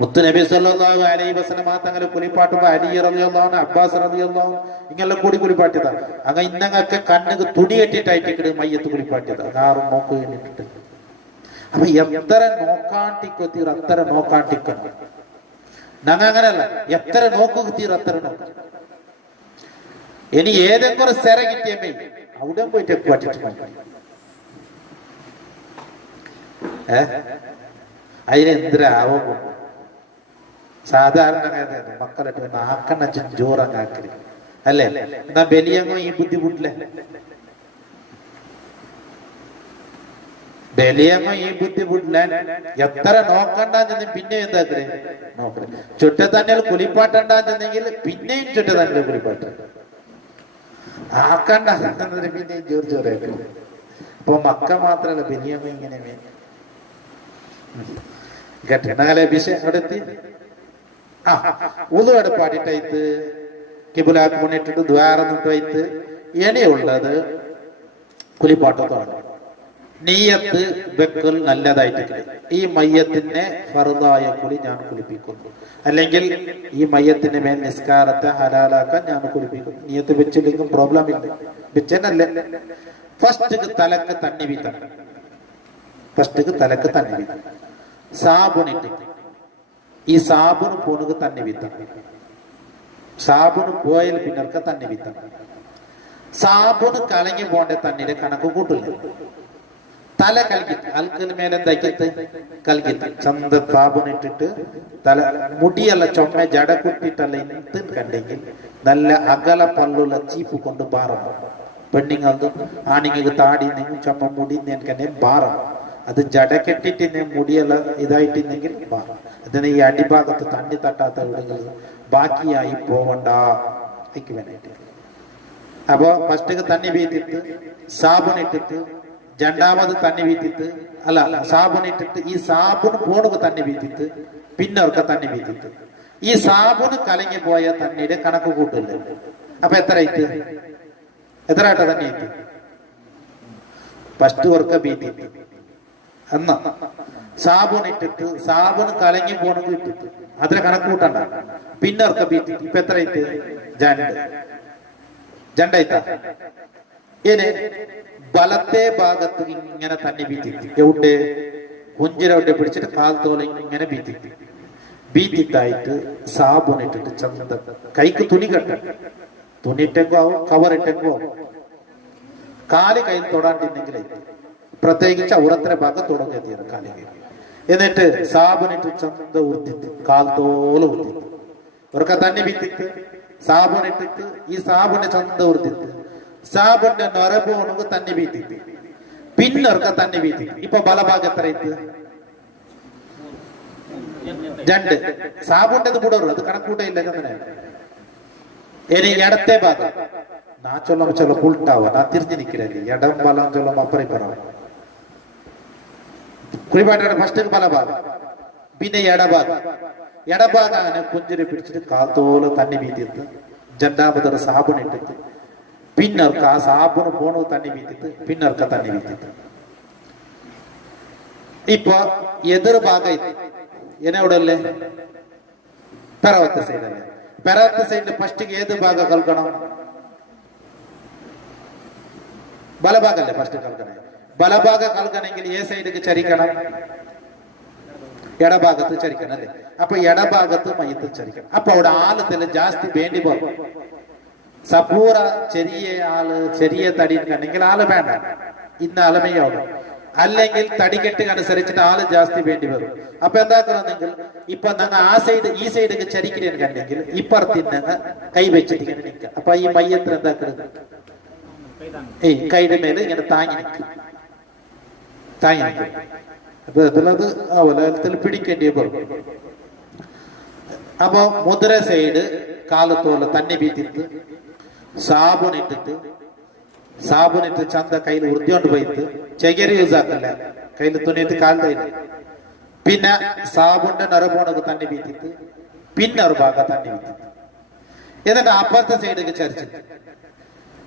മുത്തു നബി സല്ലല്ലാഹു അലൈഹി വസല്ലം തങ്ങളെ കുളിപ്പാട്ടുമ്പോ അലി റളിയല്ലാഹു അൻഹു, അബ്ബാസ് റളിയല്ലാഹു അൻഹു ഇങ്ങനെ കൂടി കുളിപ്പാട്ടിയതാ. അങ്ങ ഇന്നങ്ങൊക്കെ കണ്ണുക്ക് തുണി കെട്ടിട്ടായിട്ട് മയ്യത്ത് കുളിപ്പാട്ടിയതാ. ആറും നോക്ക് വേണ്ടിട്ട്. അപ്പൊ എത്ര നോക്കാണ്ടിക്കോ തീർ അത്ര നോക്കാണ്ടിക്കണം. ഞങ്ങ അങ്ങനല്ല, എത്ര നോക്കുക തീർ അത്ര നോക്കും. ഇനി ഏതെങ്കിലും ഒരു സ്ഥല കിട്ടിയമ്മേ അവിടെ പോയിട്ട് പാട്ടിട്ട് അതിനെന്തിരാവോ. സാധാരണ മക്കളിട്ട് ആക്കണ ജോറങ്ങാക്കല് അല്ലേ? എന്നാ ബലിയങ്ങോ ഈ ബുദ്ധിമുട്ടില്ലേ? ബലിയങ്ങോ ഈ ബുദ്ധിമുട്ടില്ല. എത്ര നോക്കണ്ടെന്ന് പിന്നെ എന്താക്കേ നോക്കണേ. ചുറ്റ തന്നെ കുളിപ്പാട്ടുണ്ടെങ്കിൽ പിന്നെയും ചുറ്റ തന്നെ കുളിപ്പാട്ട് ആക്കണ്ട പിന്നെയും ജോറ് ചോറേക്കും. അപ്പൊ മക്ക മാത്രല്ല ബലിയങ്ങോ ഇങ്ങനെ കേട്ടനാലെ വിഷയം അവിടെ എത്തി. ഉളു എടുപ്പാടിട്ടായിട്ട് കിബിലാക്ക് മുന്നിട്ടിട്ട് ദ്വാരന്നിട്ടായിട്ട് ഇനിയുള്ളത് കുളിപ്പാട്ടത്താണ്. നീയത്ത് വെക്കൽ നല്ലതായിട്ട് ഈ മയ്യത്തിനെ ഫർദായ കുളി ഞാൻ കുളിപ്പിക്കുന്നു, അല്ലെങ്കിൽ ഈ മയ്യത്തിന്റെ മേൽ നിസ്കാരത്തെ ഹലാലാക്കാൻ ഞാൻ കുളിപ്പിക്കുന്നു. നീയത്ത് വെച്ചില്ലെങ്കിലും പ്രോബ്ലം ഇല്ല. വെച്ചല്ലേ ഫസ്റ്റ് തലക്ക് തണ്ണി വീത്തണം. ഫസ്റ്റ് തലക്ക് തണ്ണി വീത്തണം. സാബുണിട്ട് ഈ സാബുന് പോണക്ക് തന്നെ വീത്തണം. സാബുന് പോയാൽ പിന്നർക്ക് തന്നെ വീത്തണം. സാബുന് കലങ്ങി പോണ്ട തണ്ണിയുടെ കണക്ക് കൂട്ടില്ല. തല കലക്കിത്ത് അൽക്കിന് മേലെന്താക്കിത്ത് കലക്കിത്ത് ചന്ത സാബുനിട്ടിട്ട് തല മുടിയല്ല ചൊമ്മ ജട കുട്ടിട്ടല്ല ഇന്ന് കണ്ടെങ്കിൽ നല്ല അകല പല്ലുള്ള ചീപ്പ് കൊണ്ട് ബാറം. പെണ്ണിങ്ങൾക്കും ആണിങ്ങൾക്ക് താടി നിങ്ങൾ ചൊമ്മ മുടി തന്നെ ബാറം. അത് ജട കെട്ടിട്ട് മുടിയല്ല ഇതായിട്ടില്ലെങ്കിൽ ബാറം. അതിന് ഈ അടിഭാഗത്ത് തണ്ണി തട്ടാത്ത എവിടെയെങ്കിലും ബാക്കിയായി പോവണ്ട വേണ്ടിട്ട്. അപ്പൊ ഫസ്റ്റ് തണ്ണി വീത്തിട്ട് സാബുനിട്ടിട്ട് രണ്ടാമത് തണ്ണി വീത്തിട്ട് അല്ല സാബുനിട്ടിട്ട് ഈ സാബുന് പോണക്ക് തണ്ണി വീത്തിട്ട് പിന്നെ അവർക്ക് തണ്ണി വീത്തിട്ട് ഈ സാബുന് കലങ്ങി പോയ തണ്ണിയുടെ കണക്ക് കൂട്ടില്ല. അപ്പൊ എത്ര ആയിട്ട തണ്ണി ഇട്ട് ഫസ്റ്റ് വർക്ക് വീത്തിട്ട് എന്നാ സാബുനിട്ടിട്ട് സാബുന് കലങ്ങി പോണക്ക് ഇട്ടിട്ട് അതിന് കണക്ക് കൂട്ടണ്ട. പിന്നെ അവർക്ക് വീത്തിട്ട് ഇപ്പൊ എത്ര ആയിട്ട് രണ്ടായിട്ടാ. ഇനി വലത്തെ ഭാഗത്ത് ഇങ്ങനെ തന്നെ വീത്തിട്ട് എവിടെ കുഞ്ചിരവിടെ പിടിച്ചിട്ട് കാൽത്തോല ഇങ്ങനെ വീത്തിട്ട് വീത്തിട്ടായിട്ട് സാബുനിട്ടിട്ട് ചന്ത കൈക്ക് തുണി കെട്ട തുണിട്ടെങ്കോ ആവും കവറിട്ടെങ്കോ ആവും. കാല് കയ്യിൽ തൊടാണ്ടിരുന്നെങ്കിൽ പ്രത്യേകിച്ച് ഔറത്ര ഭാഗം തുടങ്ങിയ കാലി. എന്നിട്ട് സാബുനിട്ട് ചന്ത ഉറുത്തിട്ട് കാൽത്തോല ഉറുത്തിട്ട് ഇവർക്ക് തന്നെ വീത്തിട്ട് സാബുനിട്ടിട്ട് ഈ സാബുനെ ചന്ത ഉറുത്തിട്ട് സാബുന്റെ നൊരപോണക്ക് തന്നെ വീത്തിട്ട് പിന്നൊക്കെ തന്നെ വീത്തിട്ട് ഇപ്പൊ ബലഭാഗം എത്ര രണ്ട് സാബുണ്ടത് കൂടെ അത് കണക്കൂട്ടയില്ല. അങ്ങനെ ഇനി ഇടത്തെ ഭാഗം നാ ചൊല്ലുമ്പോ ചൊല്ല ഉൾട്ടാവുക നാ തിരിഞ്ഞു നിൽക്കലല്ലേ. ഇടം ബലം ചൊല്ലുമ്പോ അപ്പറിപ്പറവും കുളിപ്പാട്ടയുടെ ഫസ്റ്റ് ബലഭാഗം പിന്നെ ഇടഭാഗം അങ്ങനെ കുഞ്ചിരി പിടിച്ചിട്ട് കാത്തോല് തന്നെ വീത്തിട്ട് രണ്ടാമതൊരു സാബുനിട്ടിട്ട് പിന്നർക്ക് ആ സാബുന് പോണു തന്നെ വീത്തിട്ട് പിന്നർക്ക് തന്നെ വീത്തിട്ട് ഇപ്പൊ എതിർ ഭാഗം എന്നെവിടല്ലേ പെറവത്തെ സൈഡല്ലേ. പെറവത്തെ സൈഡിൽ ഫസ്റ്റ് ഏത് ഭാഗം കൽക്കണം? ബലഭാഗല്ലേ ഫസ്റ്റ് കൽക്കണേ. ബലഭാഗം കൽക്കണമെങ്കിൽ ഏ സൈഡിക്ക് ചരിക്കണം? ഇടഭാഗത്ത് ചരിക്കണം അല്ലേ? അപ്പൊ ഇടഭാഗത്ത് മയ്യത്ത് ചരിക്കണം. അപ്പൊ അവിടെ ആളത്തിൽ ജാസ്തി വേണ്ടി പോകും. സപൂറ ചെറിയ തടി കണ്ടെങ്കിൽ ആള് വേണ്ട, ഇന്ന അലമയോടും അല്ലെങ്കിൽ തടികെട്ട് അനുസരിച്ചിട്ട് ആള് ജാസ്തി വേണ്ടി വരും. അപ്പൊ എന്താക്കണമെങ്കിൽ ഇപ്പൊ ഞങ്ങൾ ഈ സൈഡ് ചരിക്കണേന്ന് കണ്ടെങ്കിൽ ഇപ്പുറത്തിന് കൈ വെച്ചിട്ട് ഇങ്ങനെ നിൽക്കുക. അപ്പൊ ഈ മയ്യത്തിന് എന്താക്കുന്നത്, കൈയുടെ മേലെ ഇങ്ങനെ താങ്ങി നിൽക്കും. അപ്പൊ അതിലത് അവലത്തിൽ പിടിക്കേണ്ടി വരും. അപ്പൊ മുദ്ര സൈഡ് കാലത്തോലെ തന്നെ വീത്തിട്ട് സാബുണിട്ട് ചന്ത കയ്യിൽ വൃത്തിയോണ്ട് പോയിട്ട് ചെകരി യൂസ് ആക്കില്ല, കയ്യിൽ തുണിയിട്ട് കാലില്ല. പിന്നെ സാബുന്റെ നിറപോണക്ക് തന്നെ വീത്തിട്ട് പിന്നെ ഒരു ഭാഗം തന്നെ വീത്തിട്ട് എന്നിട്ട് അപ്പുറത്തെ സൈഡിലേക്ക് ചരിച്ചിട്ട്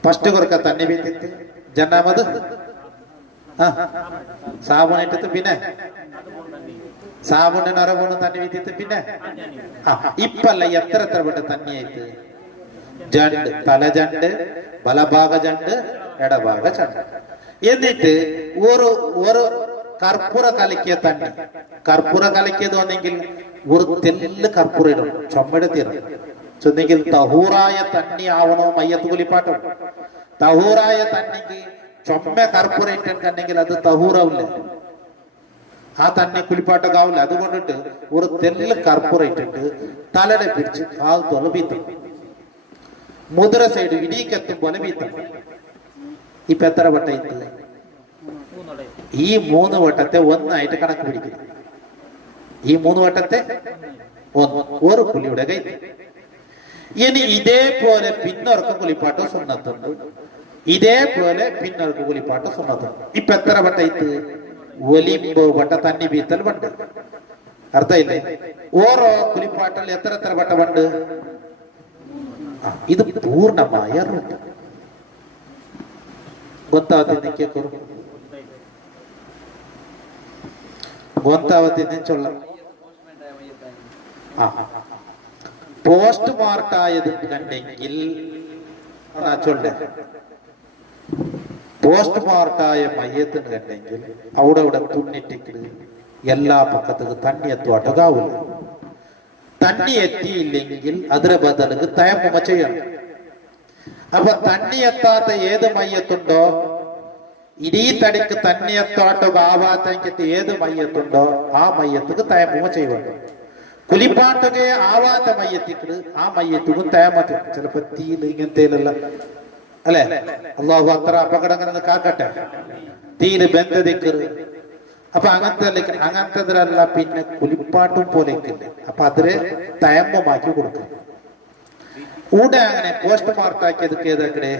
ഫസ്റ്റ് കുറക്ക തന്നെ വീത്തിട്ട് ജന്നാമത് സാബുണിട്ടിട്ട് പിന്നെ സാബുന്റെ നിറപോണ് തന്നെ വീത്തിട്ട് പിന്നെ ഇപ്പല്ല എത്ര പെട്ട തന്നെയായിട്ട് ജണ്ട്, തലജണ്ട്, ബലഭാഗ ജണ്ട്, ഇടഭാഗ ചണ്ട്. എന്നിട്ട് ഒരു കർപ്പൂര കലക്കിയ തണ്ണി, കർപ്പൂര കലക്കിയത് വന്നെങ്കിൽ ഒരു തെല്ല് കർപ്പൂര ഇടും, ചുമട് തീരം ചെന്നെങ്കിൽ തഹൂറായ തണ്ണി ആവണോ മയ്യത്ത് കുലിപ്പാട്ടം. തഹൂറായ തണ്ണിക്ക് ചുമ കർപ്പൂര ഇട്ടുണ്ടെങ്കിൽ അത് തഹൂറാവില്ല, ആ തണ്ണി കുലിപ്പാട്ടൊക്കെ ആവില്ല. അതുകൊണ്ടിട്ട് ഒരു തെല്ല് കർപ്പൂര ഇട്ടിട്ട് തലയുടെ പിടിച്ച് കാലത്തോളം വീത്തും. മുദ്ര സൈഡ് ഇടിക്കെത്തും പോലെ വീത്തം. ഇപ്പൊ എത്ര വട്ടം ഇട്ട്? ഈ 3 വട്ടത്തെ ഒന്നായിട്ട് കണക്ക് പിടിക്കുന്നു. ഈ 3 വട്ടത്തെ ഒരു പുലിയുടെ കൈ. ഇനി ഇതേപോലെ പിന്നോർക്ക് കുളിപ്പാട്ട് സുന്നത്തുണ്ട്, ഇതേപോലെ പിന്നോർക്ക് കുളിപ്പാട്ട് സുന്നത്തുണ്ട്. ഇപ്പൊ എത്ര വട്ടം ഇട്ട്? ഒലിമ്പ് വട്ട തന്നി വീത്തൽ വണ്ട്. അർത്ഥമില്ലേ? ഓരോ കുളിപ്പാട്ടിൽ എത്ര വട്ടമുണ്ട്? ഇത് പൂർണ്ണമായ റുട്ട്. പോസ്റ്റ്മോർട്ടായത് കണ്ടെങ്കിൽ പോസ്റ്റ്മോർട്ടായ മയ്യത്തിന് കണ്ടെങ്കിൽ അവിടെ തുന്നിട്ടിട്ട് എല്ലാ പക്കത്തേക്ക് തണ്ണി എത്തുവാട്ടതാവില്ല. തണ്ണി എത്തിയില്ലെങ്കിൽ അതിന് ബദലുക്ക് തയമ്മുമ ചെയ്യണം. അപ്പൊ തണ്ണി എത്താത്ത ഏത് മയ്യത്തുണ്ടോ, ഇടീ തടിക്ക് തണ്ണി എത്താട്ടോ ആവാത്തെങ്കിൽ ഏത് മയ്യത്തുണ്ടോ ആ മയ്യത്തുക്ക് തയമ്മുമ ചെയ്യണം. കുലിപ്പാട്ടുകെ ആവാത്ത മയ്യത്തിക്ക് ആ മയ്യത്തുക്കും തയമ്മ. ചിലപ്പോ തീയിൽ ഇങ്ങനത്തേലുള്ള അല്ലെ, അള്ളാഹു അത്ര അപകടങ്ങളിൽ കാക്കട്ടെ, തീയിൽ ബന്ധതിക്കറ്. അപ്പൊ അങ്ങനത്തെ പിന്നെ കുലിപ്പാട്ടും പോലേക്കില്ല. അപ്പൊ അതിന് തയമ്പമാക്കി കൊടുക്കും. കൂടെ അങ്ങനെ പോസ്റ്റ്മോർട്ടാക്കിയത് ഏതൊക്കെ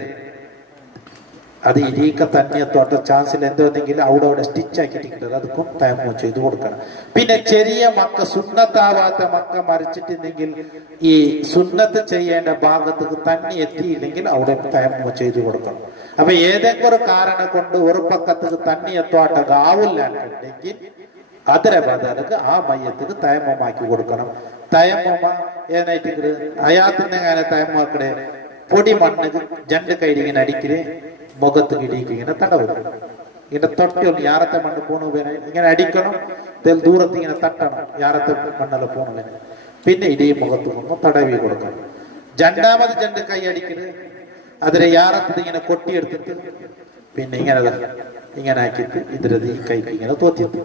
അത് ഇരിക്ക തന്നെ തോട്ട ചാൻസിൽ എന്തെങ്കിൽ അവിടെ സ്റ്റിച്ച് ആക്കിയിട്ടിട്ട് അതുക്കും തയമ്പം ചെയ്ത് കൊടുക്കണം. പിന്നെ ചെറിയ മക്ക സുന്നത്താവാത്ത മക്ക മറിച്ചിട്ടുണ്ടെങ്കിൽ ഈ സുന്നത്ത് ചെയ്യേണ്ട ഭാഗത്തേക്ക് തന്നെ എത്തിയില്ലെങ്കിൽ അവിടെ തയമ്പം ചെയ്ത് കൊടുക്കണം. അപ്പൊ ഏതെങ്കിലും ഒരു കാരണം കൊണ്ട് ഒരു പക്കത്തേക്ക് തന്നെ എത്താട്ടത് ആവില്ല എന്നുണ്ടെങ്കിൽ അതിരെ ബദലക്ക് ആ മയ്യത്തേക്ക് തയമ്മമാക്കി കൊടുക്കണം. തയമ്മ ഏനായിട്ട് അയാത്തിന്റെ കാര്യം തയമ്മാക്കടെ പൊടി മണ്ണ് ജണ്ട് കൈരിങ്ങനെ അടിക്കല് മുഖത്ത് കിടിക്ക് ഇങ്ങനെ തടവും. ഇങ്ങനെ തൊട്ടിയുള്ള യാറത്തെ മണ്ണ് പോണുവേനെ ഇങ്ങനെ അടിക്കണം, ദൂരത്ത് ഇങ്ങനെ തട്ടണം, യാറത്തെ മണ്ണിൽ പോണുവേനെ. പിന്നെ ഇടീ മുഖത്ത് കൊണ്ട് തടവി കൊടുക്കണം. രണ്ടാമത് ജണ്ട് കൈ അടിക്കല് അതിലെ യാറത്ത് ഇങ്ങനെ കൊട്ടിയെടുത്തിട്ട് പിന്നെ ഇങ്ങനെ ആക്കിയിട്ട് ഇതിലത് ഈ കൈക്ക് ഇങ്ങനെ തോത്തിയിട്ട്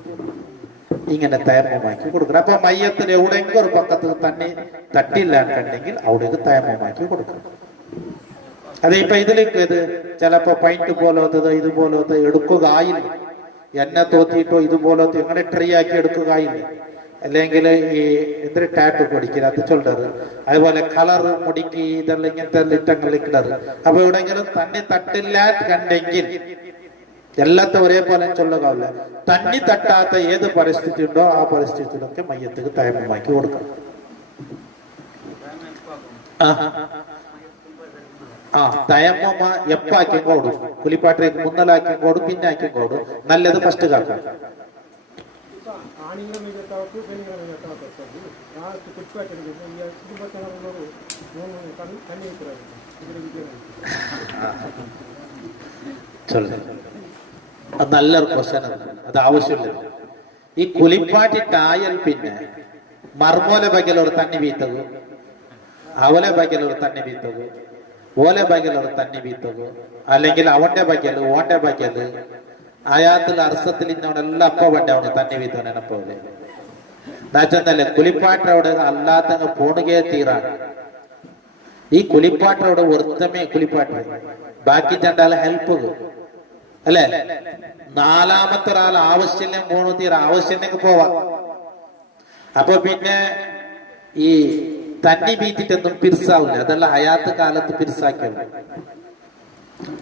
ഇങ്ങനെ തയമ്മമാക്കി കൊടുക്കണം. അപ്പൊ മയ്യത്തിൽ എവിടെയെങ്കിലും ഒരു പക്കത്ത് തന്നെ തട്ടില്ലാണ്ടെങ്കിൽ അവിടേക്ക് തയമ്മമാക്കി കൊടുക്കണം. അതെ ഇപ്പൊ ഇതിലേക്ക് ഇത് ചിലപ്പോ പൈന്റ് പോലത്തത് ഇതുപോലത്തെ എടുക്കുക ആയില്ല, എന്നെ തോത്തിയിട്ടോ ഇതുപോലത്തെ ഇങ്ങനെ ട്രീ ആക്കി എടുക്കുക ആയില്ല. അല്ലെങ്കിൽ ഈ എന്തൊരു ടാറ്റു പൊടിക്കുക അത് ചൊല്ലറ്, അതുപോലെ കളർ മുടിക്ക് ഇതെല്ലാം ഇങ്ങനത്തെ ഇട്ടങ്ങളിൽ ഇടറ്. അപ്പൊ എവിടെയെങ്കിലും തന്നെ തട്ടില്ല കണ്ടെങ്കിൽ എല്ലാത്ത ഒരേപോലെ ചൊല്ലുകാവില്ല. തന്നി തട്ടാത്ത ഏത് പരിസ്ഥിതി ഉണ്ടോ ആ പരിസ്ഥിതിയിലൊക്കെ മയ്യത്തേക്ക് തയമ്മമാക്കി കൊടുക്കണം. തയമ്മ എപ്പാക്കിക്കോടും കുലിപ്പാട്ടിലേക്ക് മുന്നലാക്കിക്കോടും പിന്നെ ആക്കിക്കോടും നല്ലത് ഫസ്റ്റ് കാക്കാം. അത് നല്ലൊരു ക്വസ്റ്റ്യൻ, അത് ആവശ്യമില്ല. ഈ കുളിപ്പാട്ടിട്ടായാൽ പിന്നെ മർമോലെ ബഗലൊരു തണ്ണി ബീത്തകു, അവലെ ബഗലൊരു തണ്ണി ബീത്തകു, ഓലെ ബഗലൊരു തണ്ണി ബീത്തകു, അല്ലെങ്കിൽ അവന്റെ ബഗല് ഓന്റെ ബഗല് അയാത്തിൽ അർസത്തിൽ ഇന്നോടെല്ലാം അപ്പ വേണ്ട അവന് തണ്ണി ബീത്തോ നെനപ്പോലെ എന്നുവെച്ചല്ലേ കുളിപ്പാട്ടോട് അല്ലാത്തങ്ങ് പോണുകയെ തീരാണ്. ഈ കുളിപ്പാട്ടോട് ഒരുത്തമേ കുളിപ്പാട്ട് ബാക്കി ചണ്ടാല ഹെൽപ്പ് അല്ലെ. നാലാമത്തെ ഒരാൾ ആവശ്യം പോണു തീര ആവശ്യം പോവാ. അപ്പൊ പിന്നെ ഈ തന്നി ബീറ്റിട്ടൊന്നും പിരിസാവില്ല. അതെല്ലാം ഹയാത്ത് കാലത്ത് പിരിസാക്കിയല്ല,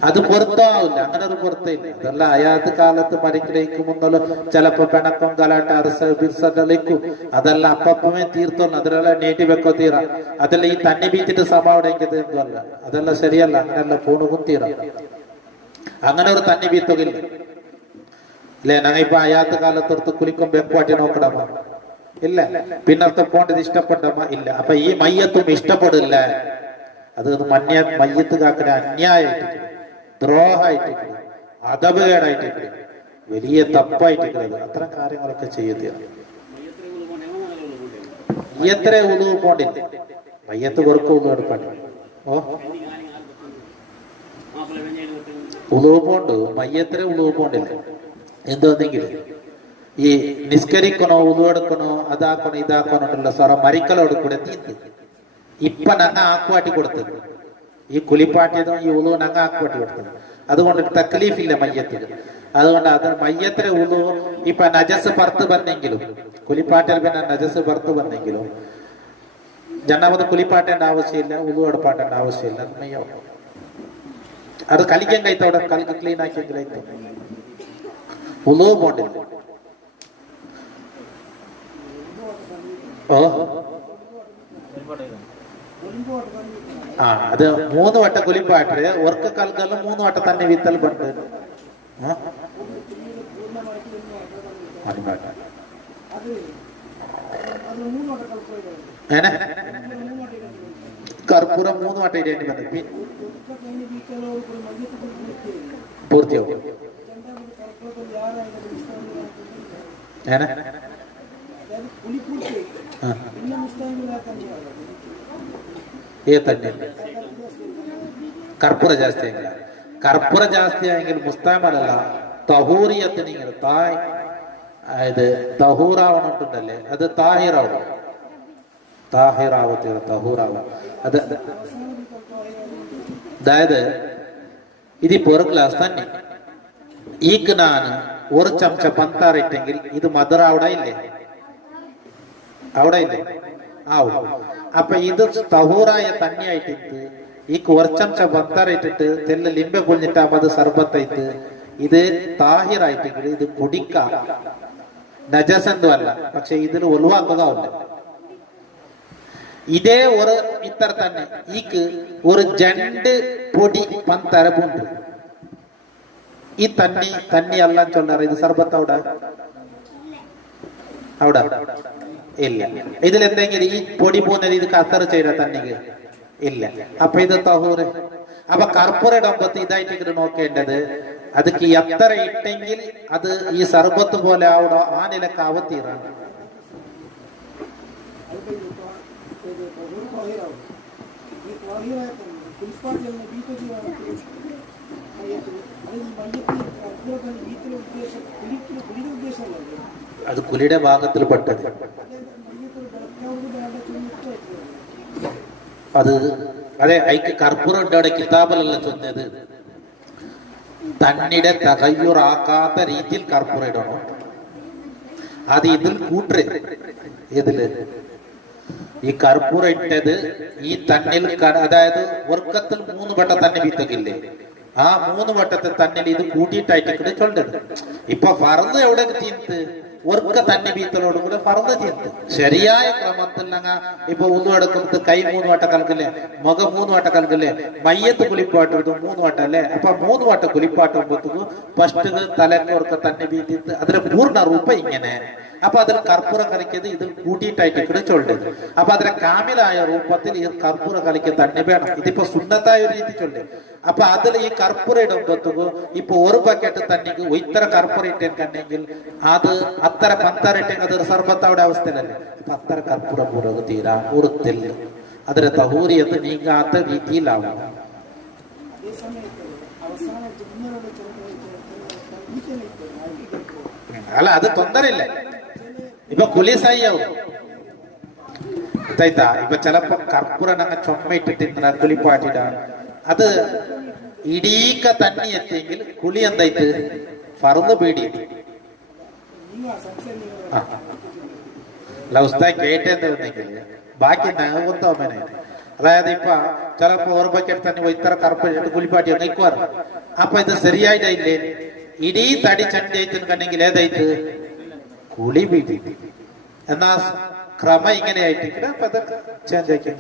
അത് പുറത്താവില്ല. അങ്ങനെ ഒരു പുറത്തില്ല. അതെല്ലാം ഹയാത്ത് കാലത്ത് മരിക്കിലേക്കും ഒന്നല്ലോ ചിലപ്പോ പിണക്കം കലാട്ട പിരിസലിക്കും. അതെല്ലാം അപ്പപ്പമേ തീർത്തോളൂ. അതിലെല്ലാം നീട്ടി വെക്കോ തീറ. അതെല്ലാം ഈ തന്നി ബീറ്റിട്ട് സമാവടെങ്കിൽ എന്തല്ല, അതെല്ലാം ശരിയല്ല. അങ്ങനെയല്ല പൂണുകും തീറ. അങ്ങനെ ഒരു തന്നി ബീത്തുകില്ല അല്ലെ. ഞങ്ങൾ ഇപ്പൊ ഹയാത്ത് കാലത്തൊടുത്ത് കുലിക്കും ബെക്കുവാട്ടി നോക്കണമ ഇല്ല, പിന്നത്തെ പോണ്ടത് ഇഷ്ടപ്പെട്ടമ ഇല്ല. അപ്പൊ ഈ മയ്യത്തും ഇഷ്ടപ്പെടില്ല. അത് മയ്യത്ത് കാക്കുന്ന അന്യായമായിട്ട്, ദ്രോഹമായിട്ട്, അതപകേടായിട്ട്, വലിയ തപ്പായിട്ട് അത്തരം കാര്യങ്ങളൊക്കെ ചെയ്യുക. മയ്യത്ര ഉളുവ് പോണ്ടില്ല, മയ്യത്ത് കുറക്ക് ഉളു എടുക്കണ്ട. ഓ ഉളുവ് പോണ്ട്, മയ്യത്ര ഉളുവ് പോണ്ടില്ല. എന്തോന്നെങ്കിലും ഈ നിസ്കരിക്കണോ ഉളുവെടുക്കണോ അതാക്കണോ ഇതാക്കണോട്ടുള്ള സ്വറ മരിക്കലോട് കൂടെ തീർത്ത് ഇപ്പൊ നങ്ങ ആക്കുവാട്ടി കൊടുത്തത്. ഈ കുലിപ്പാട്ടിയതും ഈ ഉളു നങ്ങ ആക്കുവാട്ടി കൊടുത്തത്. അതുകൊണ്ട് തക്ലീഫില്ല മയ്യത്തിന്. അതുകൊണ്ട് അത് മയ്യത്തിന് ഉളു ഇപ്പൊ നജസ് പുറത്ത് വന്നെങ്കിലും കുലിപ്പാട്ടിൽ പിന്നെ നജസ് പുറത്ത് വന്നെങ്കിലും രണ്ടാമത് കുലിപ്പാട്ടേണ്ട ആവശ്യമില്ല, ഉളു എടുപ്പാട്ടേണ്ട ആവശ്യമില്ല. മയ്യോ അത് കളിക്കാൻ കഴിത്തോടെ കളിക്ക് ക്ലീൻ ആക്കിയെങ്കിൽ ഉളു പോണ്ടില്ല. ഓ ആ അത് 3 വട്ട കുലിപ്പാട്ട് ഒർക്ക കാലത്തെല്ലാം 3 വട്ട തന്നെ വിത്തൽ പണ്ട് കർപ്പൂരം 3 വട്ട ഇടേണ്ടി വന്നു പൂർത്തിയാവും. കർപ്പൂര ಜಾಸ್ತಿ ಆಗಿಲ್ಲ. കർപ്പൂര ಜಾಸ್ತಿ ആയെങ്കിൽ മുസ്താമലല്ല തഹൂറിയത്തിന് തായ് ഇത് തഹൂറാവണുണ്ടല്ലേ, അത് താഹിറാവും. താഹിറാവത്തില്ല, തഹൂറാവും. അത് അതായത് ഇതിപ്പോ ഒരു ഗ്ലാസ് തന്നെ ഈക്ക് ನಾನು 1 ചമച്ച പന്താറിട്ടെങ്കിൽ ഇത് മധുര അവിടെ ഇല്ലേ, അവിടെ ഇല്ലേ ആവും. അപ്പൊ ഇത് തഹൂറായ തന്നെയായിട്ടിട്ട് ഈ 1 ചമച്ച പന്താറിട്ടിട്ട് തെല്ല ലിംബെ കുഞ്ഞിട്ടാകുമ്പോ അത് സർബത്തായിട്ട് ഇത് താഹിറായിട്ടെങ്കിൽ ഇത് കുടിക്കാം. നജസെന്തും അല്ല, പക്ഷെ ഇതിന് ഒഴിവാക്കുകയാവില്ല. ഇതേ ഒരു ഇത്ര തന്നെ ഈക്ക് ഒരു 2 പൊടി പന്തരവുണ്ട്. ഈ തന്നി എല്ലാം ചൊല്ലാറ് ഇത് സർബത്ത് അവിടെ ഇല്ല. ഇതിലെന്തെങ്കിലും ഈ പൊടി പോകുന്നത് ഇത് കസർ ചെയ്ത തന്നിക്ക് ഇല്ല. അപ്പൊ ഇത് തഹൂറ്. അപ്പൊ കർപ്പൂര ഡമ്പത്ത് ഇതായിട്ട് നോക്കേണ്ടത് ಅದಕ್ಕೆ ಎತ್ತರ ಇಟ್ಟೆಂಗಿಲ್ ಅದು ಈ ಸರ್ಬತ್ತು പോലെ ആവണോ ആ നിലക്കാവ് തീരാണ്. അത് കുലിയുടെ ഭാഗത്തിൽ പെട്ടത്. അത് അതെ ഐക്ക് കർപ്പൂരം ഉണ്ടവിടെ കിതാബിലല്ല ചൊന്നത്. തന്നിടെ തകയ്യുറാക്കാത്ത രീതിയിൽ കർപ്പൂരം ഇടണം. അത് ഇതിൽ കൂട്ടര് ഇതില് ഈ കർപ്പൂരം ഇട്ടത് ഈ തന്നിൽ അതായത് വർക്കത്തിൽ 3 വട്ടം തന്നെ വീത്തക്കില്ലേ, ആ 3 വട്ടത്തെ തന്നിൽ ഇത് കൂട്ടിയിട്ടായിട്ട് ചൊല്ലത്. ഇപ്പൊ ഫർദ് എവിടെ തീർത്ത് വർക്ക തന്നെ വീത്തലോടും കൂടെ ഫർദ് തീർത്ത് ശരിയായ ക്രമത്തിൽ ഇപ്പൊ 1 എടുക്കുന്നത് കൈ 3 വട്ടം കൽക്കില്ലേ, മുഖം 3 വട്ടം കൽക്കില്ലേ, മയ്യത്ത് കുളിപ്പാട്ട് 3 വട്ടം അല്ലേ. അപ്പൊ 3 വട്ടം കുളിപ്പാട്ടുമ്പോഴത്തേക്കും ഫസ്റ്റ് തലക്കോർക്ക തന്നെ വീത്തിട്ട് അതിന്റെ പൂർണ്ണ രൂപ ഇങ്ങനെ. അപ്പൊ അതിൽ കർപ്പൂരം കലക്കിയത് ഇതിൽ കൂട്ടിയിട്ടായിട്ട് ഇവിടെ ചൊല്ലുന്നത്. അപ്പൊ അതിലെ കാമിലായ രൂപത്തിൽ ഈ കർപ്പൂരം കലക്കിയ തന്നെ വേണം. ഇതിപ്പോ സുന്നത്തായ ഒരു രീതി ചൊല്ല്. അപ്പൊ അതിൽ ഈ കർപ്പൂരം ഇടുമ്പോ ഇപ്പൊ ഒരു ബക്കറ്റ് തന്നിക്ക് ഇത്ര കർപ്പൂരം ഇട്ടെങ്കിൽ അത് അത്ര പന്തര ഇട്ടെങ്കിൽ അത് സർബത്തവിടെ അവസ്ഥയിലല്ലേ. അപ്പൊ അത്ര കർപ്പൂരം പൂരക തീരാ ഉറുത്തില്ല അതിലെ തഹൂരിയത് നീങ്ങാത്ത രീതിയിലാവും. അല്ല അത് തൊന്തരയില്ല. ഇപ്പൊ കുലിസായിയാവും ಗೊತ್ತಾಯ್ತಾ. ಇವ ಚಿಲಪ್ಪ ಕರ್ಪೂರ ನಂಗೆ ಚೊಮ್ಮ ಇಟ್ಟಿಟ್ಟಿನ ಕುಲಿಪಾಟಿಡ ಅದು ಇಡೀಕ ತಣ್ಣಿ ಎತ್ತೆങ്കിൽ കുളി എന്തായിട്ട് ഫർദ് പീടി ഉസ്താദ് കേട്ടെന്തെങ്കിൽ ബാക്കി നകുന്ന അമ്മനായിട്ട്. അതായത് ഇപ്പൊ ചിലപ്പോ ഒരു ബക്കറ്റ് തന്നെ ഇത്ര കറുപ്പിട്ട് കുലിപ്പാട്ടി നിൽക്കുവാറ്. അപ്പൊ ഇത് ശരിയായിട്ടില്ലേ ഇടീ തടി ചണ്ടി ആയിട്ട് കണ്ടെങ്കിൽ ഏതായിട്ട് കുളി പീടി എന്നാ ക്രമ ഇങ്ങനെ ആയിട്ട് അപ്പൊ അതൊക്കെ ചേഞ്ച് ആക്കി.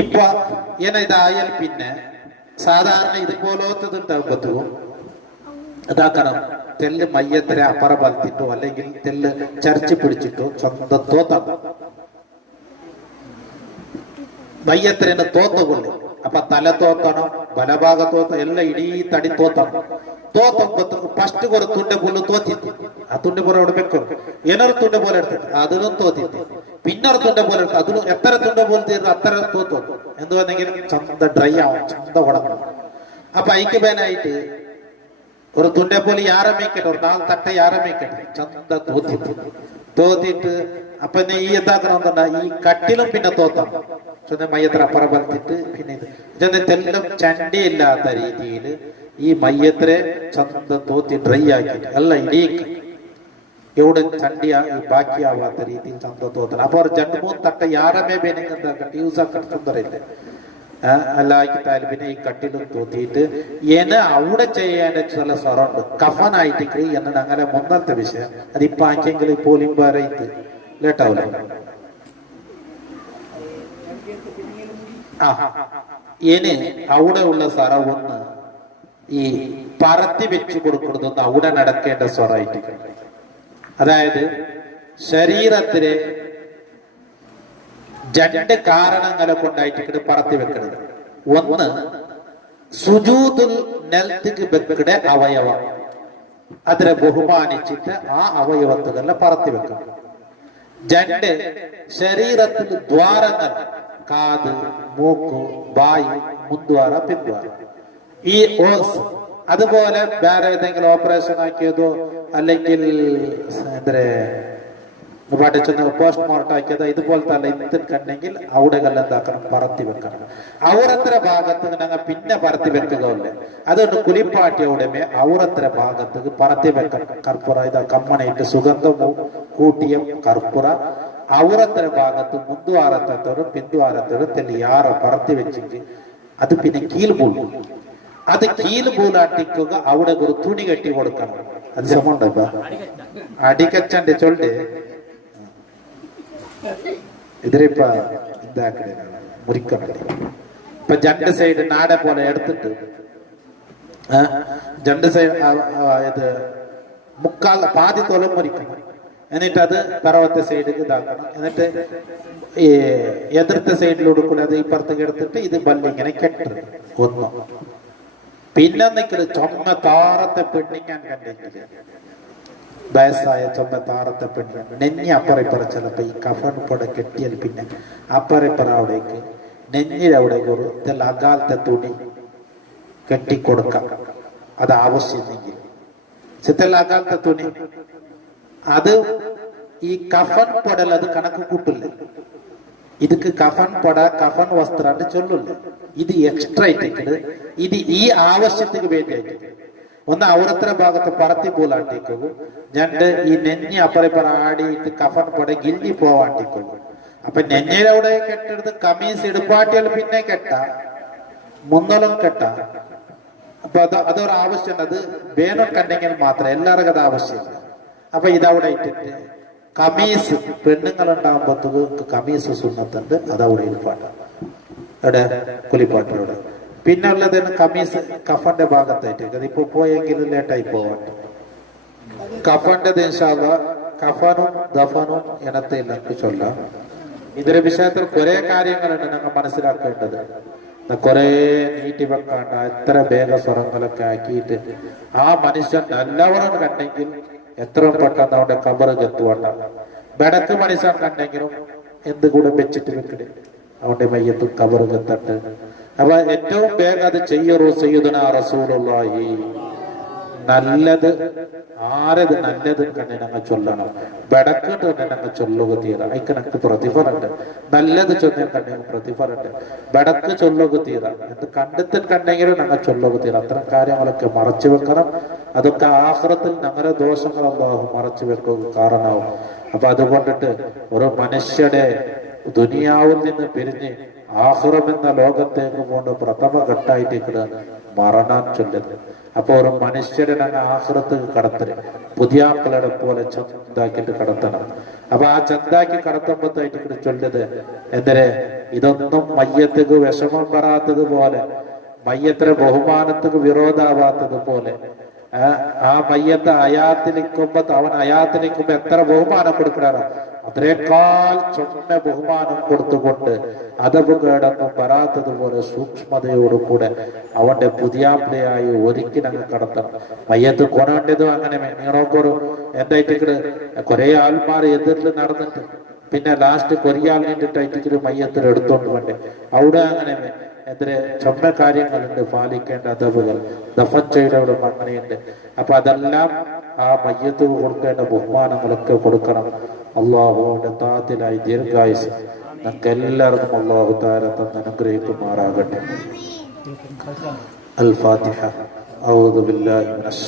ഇപ്പൊ ഇതായാൽ പിന്നെ സാധാരണ ഇതുപോലത്തതുണ്ടാകുമ്പോ ഇതാക്കണം. തെല്ല് മയ്യത്തിനെ അപ്പറ ബലത്തിട്ടോ അല്ലെങ്കിൽ തെല്ല് ചർച്ച പിടിച്ചിട്ടോ സ്വന്തം തോത്തണം. മയ്യത്തിനെ തോത്തുകൊള്ളു. അപ്പൊ തല തോത്തണം, ബലഭാഗ തോത്ത എല്ലാം ഇടീ തടി തോത്തണം. തോത്തുമ്പോ ഫസ്റ്റ് കുറെ തുണ്ട പുല്ല് തോത്തിತ್ತು. ആ തുണ്ട പോലെ അവിടെ വെക്കും. ಏನೊರು തുണ്ട പോലെ എടുത്തിട്ട് അതിനും തോത്തിತ್ತು. പിന്നൊരു തുണ്ട പോലെ എടുത്ത് അതിനും എത്ര തുണ്ട പോലെ തീർന്നു അത്ര തോത്തും. എന്തുവെന്നെങ്കിലും ചന്ത ഡ്രൈ ആവും, ചന്ത ഉടങ്ങും. അപ്പൊ ഐക്യബേനായിട്ട് ഒരു തുണ്ടെ പോലെ ആരംഭിക്കട്ടെ, ഒരു 4 തട്ട ആരംഭിക്കട്ടെ, ചന്ത തോത്തിട്ട് അപ്പൊ ഈ എന്താക്കണമെന്നുണ്ട ഈ കട്ടിലും പിന്നെ തോത്തണം. മയ്യത്ര അപ്പുറ ബലത്തിട്ട് പിന്നെ ഇതെല്ലാം ചണ്ടിയില്ലാത്ത രീതിയിൽ ഈ മയ്യത്തിനെ ചന്ത തോത്തി ഡ്രൈ ആക്കിയിട്ട് അല്ല ഇടിയിക്ക എവിടെ ചണ്ടി ബാക്കിയാവാത്ത രീതിയിൽ ചന്ത തോത്തണം. അപ്പൊ ഒരു 2-3 തട്ട യാരമേ ಬೇನೆಂಗ್ എന്താക്കട്ടെ യൂസ് ആക്കട്ടെ ತೊಂದರೆಯಿಲ್ಲ. അല്ലാക്കിട്ടാൽ പിന്നെ ഈ കട്ടിലും തോത്തിയിട്ട് അവിടെ ചെയ്യേണ്ട ചില സ്വരമുണ്ട്. കഫനായിട്ട് എന്നോട് അങ്ങനെ മുന്നത്തെ വിഷയം അതിപ്പോ ആക്കെങ്കിൽ പോലിംബാറയിട്ട് ലേട്ടാവൂല. അവിടെ ഉള്ള സ്വറ ഒന്ന് ഈ പറത്തി വെച്ചു കൊടുക്കുന്നതൊന്ന് അവിടെ നടക്കേണ്ട സ്വറായിട്ട്. അതായത് ശരീരത്തിലെ 2 കാരണങ്ങളെ കൊണ്ടായിട്ട് പറത്തി വെക്കുന്നത്. ഒന്ന് സുജൂദുൽ നെൽത്തിക്ക് വെക്കടെ അവയവം അതിനെ ബഹുമാനിച്ചിട്ട് ആ അവയവത്തുകളെ പറത്തി വെക്കണം. 2 ശരീരത്തിൽ ദ്വാരങ്ങൾ കാത്, മൂക്ക്, വായു, മുൻദ്വാര, പിൻദ്വാര, ഈ ഓസ്. അതുപോലെ വേറെ ഏതെങ്കിലും ഓപ്പറേഷൻ ആക്കിയതോ അല്ലെങ്കിൽ പോസ്റ്റ്മോർട്ടം ആക്കിയതോ ഇതുപോലത്തെ കണ്ടെങ്കിൽ അവിടെകൾ എന്താക്കണം പറത്തി വെക്കണം. ഔറത്ര ഭാഗത്ത് ഞങ്ങൾ പിന്നെ പറത്തി വെക്കുകയല്ലേ. അതുകൊണ്ട് കുലിപ്പാട്ടിയോടമേ ഔറത്ര ഭാഗത്ത് പറത്തി വെക്കണം. കർപ്പുറ ഇതാ കമ്മണയിട്ട് സുഗന്ധം കൂട്ടിയ കർപ്പുറ ഔറത്ര ഭാഗത്ത് മുൻദ്വാരത്തോടും പിൻദ്വാരത്തോടും തെല്ലിയാറ പറത്തി വെച്ചിട്ട് അത് പിന്നെ കീൽപൂലും. അത് കീൽപൂലാട്ടിക്കുക. അവിടെ ഒരു തുണി കെട്ടി കൊടുക്കണം. അത് സമണ്ടപ്പ അടിക്കച്ചന്റെ ചൊല്ല് ഇതിരിപ്പ ഇതാക്കണ മുറിക്കണം. ഇപ്പൊ 2 സൈഡ് നാടെ പോലെ എടുത്തിട്ട് 2 സൈഡ് ഇത് മുക്കാൽ പാതി തോലം മുറിക്കണം. എന്നിട്ട് അത് പിറവത്തെ സൈഡിൽ ഇതാക്കണം. എന്നിട്ട് ഈ എതിർത്ത സൈഡിലൂടെ കൂടെ അത് ഇപ്പുറത്തേക്ക് എടുത്തിട്ട് ഇത് ബല്ലിങ്ങനെ കെട്ടണം. ഒന്നും പിന്നെ നിൽക്കല് ചൊമ്മ താറത്തെ പെണ്ണിങ്ങാൻ കണ്ടെങ്കിൽ വയസ്സായ ചൊമ്മ താറത്തെ പെണ്ണ് നെഞ്ഞി അപ്പറിപ്പറ ചിലപ്പോ ഈ കഫൻ പൊട കെട്ടിയാൽ പിന്നെ അപ്പറിപ്പറ അവിടേക്ക് നെഞ്ഞിലവിടേക്ക് ഒരു ഇതെല്ലാം അകാലത്തെ തുണി കെട്ടിക്കൊടുക്കാം. അത് ആവശ്യമെങ്കിൽ ചിത്തെല്ലാം അകാലത്തെ തുണി അത് ഈ കഫൻ പൊടൽ അത് കണക്ക് കൂട്ടില്ല. ഇതൊക്കെ കഫൻ പൊട കഫൻ വസ്ത്രാണ്ട് ചൊല്ലില്ല. ഇത് എക്സ്ട്രാ ആയിട്ടേക്കത്. ഇത് ഈ ആവശ്യത്തിന് വേണ്ടിയായിട്ട് ഒന്ന് ഔറത്ര ഭാഗത്ത് പറത്തി പോലാട്ടിക്കും. 2 ഈ നെഞ്ഞി അപ്പറപ്പറ ആടിയിട്ട് കഫൻ പൊട ഗില്ലി പോവാണ്ടിക്കും. അപ്പൊ നെഞ്ഞിലവിടെ കെട്ടെടുത്ത് കമീസ് ഇടുപ്പാട്ടിയാൽ പിന്നെ കെട്ട മുന്നോളം കെട്ട. അപ്പൊ അതൊരു ആവശ്യമുണ്ട്. അത് വേണം കണ്ടെങ്കിൽ മാത്രം എല്ലാവർക്കും അത് ആവശ്യമില്ല. അപ്പൊ ഇതവിടെ ഇട്ടിട്ട് കമീസ് പെണ്ണുങ്ങളുണ്ടാകുമ്പോ കമീസ് സുന്നത്തുണ്ട്. അതവിടെ ഇരിപ്പാട്ടാണ് ഇവിടെ കുലിപ്പാട്ടിലൂടെ. പിന്നെ ഉള്ളതിന് കമീസ് കഫന്റെ ഭാഗത്തായിട്ട് അതിപ്പോ പോയെങ്കിലും ലേറ്റായി പോവാണ്ട് കഫന്റെ കഫനും ദഫനും ഇനത്തിൽ നമുക്ക് ചൊല്ലാം. ഇതിന്റെ വിഷയത്തിൽ കുറെ കാര്യങ്ങളുണ്ട് ഞങ്ങൾ മനസ്സിലാക്കേണ്ടത്. കുറെ നീട്ടി വെക്കാണ്ട എത്ര സ്വരങ്ങളൊക്കെ ആക്കിയിട്ട് ആ മനുഷ്യൻ നല്ലവണ്ണം കണ്ടെങ്കിൽ എത്രയും പെട്ടെന്ന് അവന്റെ കബറ് ചെത്തുവണ്ട. ബെടക്ക് മനുഷ്യൻ കണ്ടെങ്കിലും എന്ത് കൂടെ വെച്ചിട്ട് വെക്കണേ അവന്റെ മയ്യത്ത് കബറ് ചെത്തട്ട്. അപ്പൊ ഏറ്റവും വേഗം അത് ചെയ്യറൂ സയ്യിദുനാ റസൂലുള്ളാഹി. നല്ലത് ആരത് നല്ലത് കണ്ടെ ഞങ്ങൾ ചൊല്ലണം. ബെടക്കിട്ട് തന്നെ ഞങ്ങൾ ചൊല്ലുക തീര അതിക്ക് ഞങ്ങൾക്ക് പ്രതിഫലമുണ്ട്. നല്ലത് ചൊല്ലാൻ കണ്ടെങ്കിൽ പ്രതിഫലമുണ്ട്. ബെടക്ക് ചൊല്ലുക തീര എന്ത് കണ്ടെത്തിൽ കണ്ടെങ്കിലും ഞങ്ങൾ ചൊല്ലുക തീര. അത്തരം കാര്യങ്ങളൊക്കെ മറച്ചു വെക്കണം. അതൊക്കെ ആഖിറത്തിൽ ഞങ്ങളുടെ ദോഷങ്ങൾ അല്ലാഹു മറച്ചു വെക്കുക കാരണമാവും. അപ്പൊ അതുകൊണ്ടിട്ട് ഒരു മനുഷ്യയുടെ ദുനിയാവിൽ നിന്ന് പിരിഞ്ഞ് ആഖിറം എന്ന ലോകത്തേക്ക് കൊണ്ട് പ്രഥമ ഘട്ടമായിട്ട് മരണം ചൊല്ലുന്നത്. അപ്പൊ ഒരു മനുഷ്യരെ ഞങ്ങൾ ആഖിറത്തേക്ക് കടത്തല് പുതിയ ആക്കളുടെ പോലെ ചന്താക്കിട്ട് കടത്തണം. അപ്പൊ ആ ചന്താക്കി കടത്തുമ്പോഴത്തായിട്ട് ചൊല്ലത് എന്തരെ ഇതൊന്നും മയ്യത്തേക്ക് വിഷമം വരാത്തത് പോലെ, മയ്യത്തിന് ബഹുമാനത്തിന് വിരോധാവാത്തത് പോലെ, ആ മയ്യത്ത് അയാത്തിലിക്കുമ്പോ അവൻ അയാത്തിലിക്കുമ്പോ എത്ര ബഹുമാനം കൊടുക്കണോ അതിനേക്കാൾ ചൊന്ന ബഹുമാനം കൊടുത്തുകൊണ്ട് അതവ് കേടൊന്നും വരാത്തതുപോലെ സൂക്ഷ്മതയോടുകൂടെ അവന്റെ പുതിയാപ്പിളയായി ഒരുക്കി ഞങ്ങൾ കടത്തണം. മയ്യത്ത് കൊണേണ്ടതും അങ്ങനെ നീറോക്കൊരു എന്തായിട്ട് കുറെ ആൾമാർ എതിരിൽ നടന്നിട്ട് പിന്നെ ലാസ്റ്റ് കൊറിയാൽ നിന്നിട്ടായിട്ട് മയ്യത്തിൽ എടുത്തോണ്ട് വേണ്ടേ അവിടെ അങ്ങനെ എതിരെ ചൊമ്മ കാര്യങ്ങളുണ്ട്, പാലിക്കേണ്ട അതവുകൾ, ദഫൻ ചെയ്തവരും അങ്ങനെയുണ്ട്. അപ്പൊ അതെല്ലാം ആ മയ്യത്ത് കൊടുക്കേണ്ട ബഹുമാനങ്ങളൊക്കെ കൊടുക്കണം. അള്ളാഹുവിന്റെ താത്തിലായി ദീർഘായുസ് നമുക്ക് എല്ലാവർക്കും അള്ളാഹു താര തന്ന് അനുഗ്രഹിക്കുമാറാകട്ടെ. അൽ ഫാത്തിഹ. ഔദു ബില്ലാഹി മിനശ്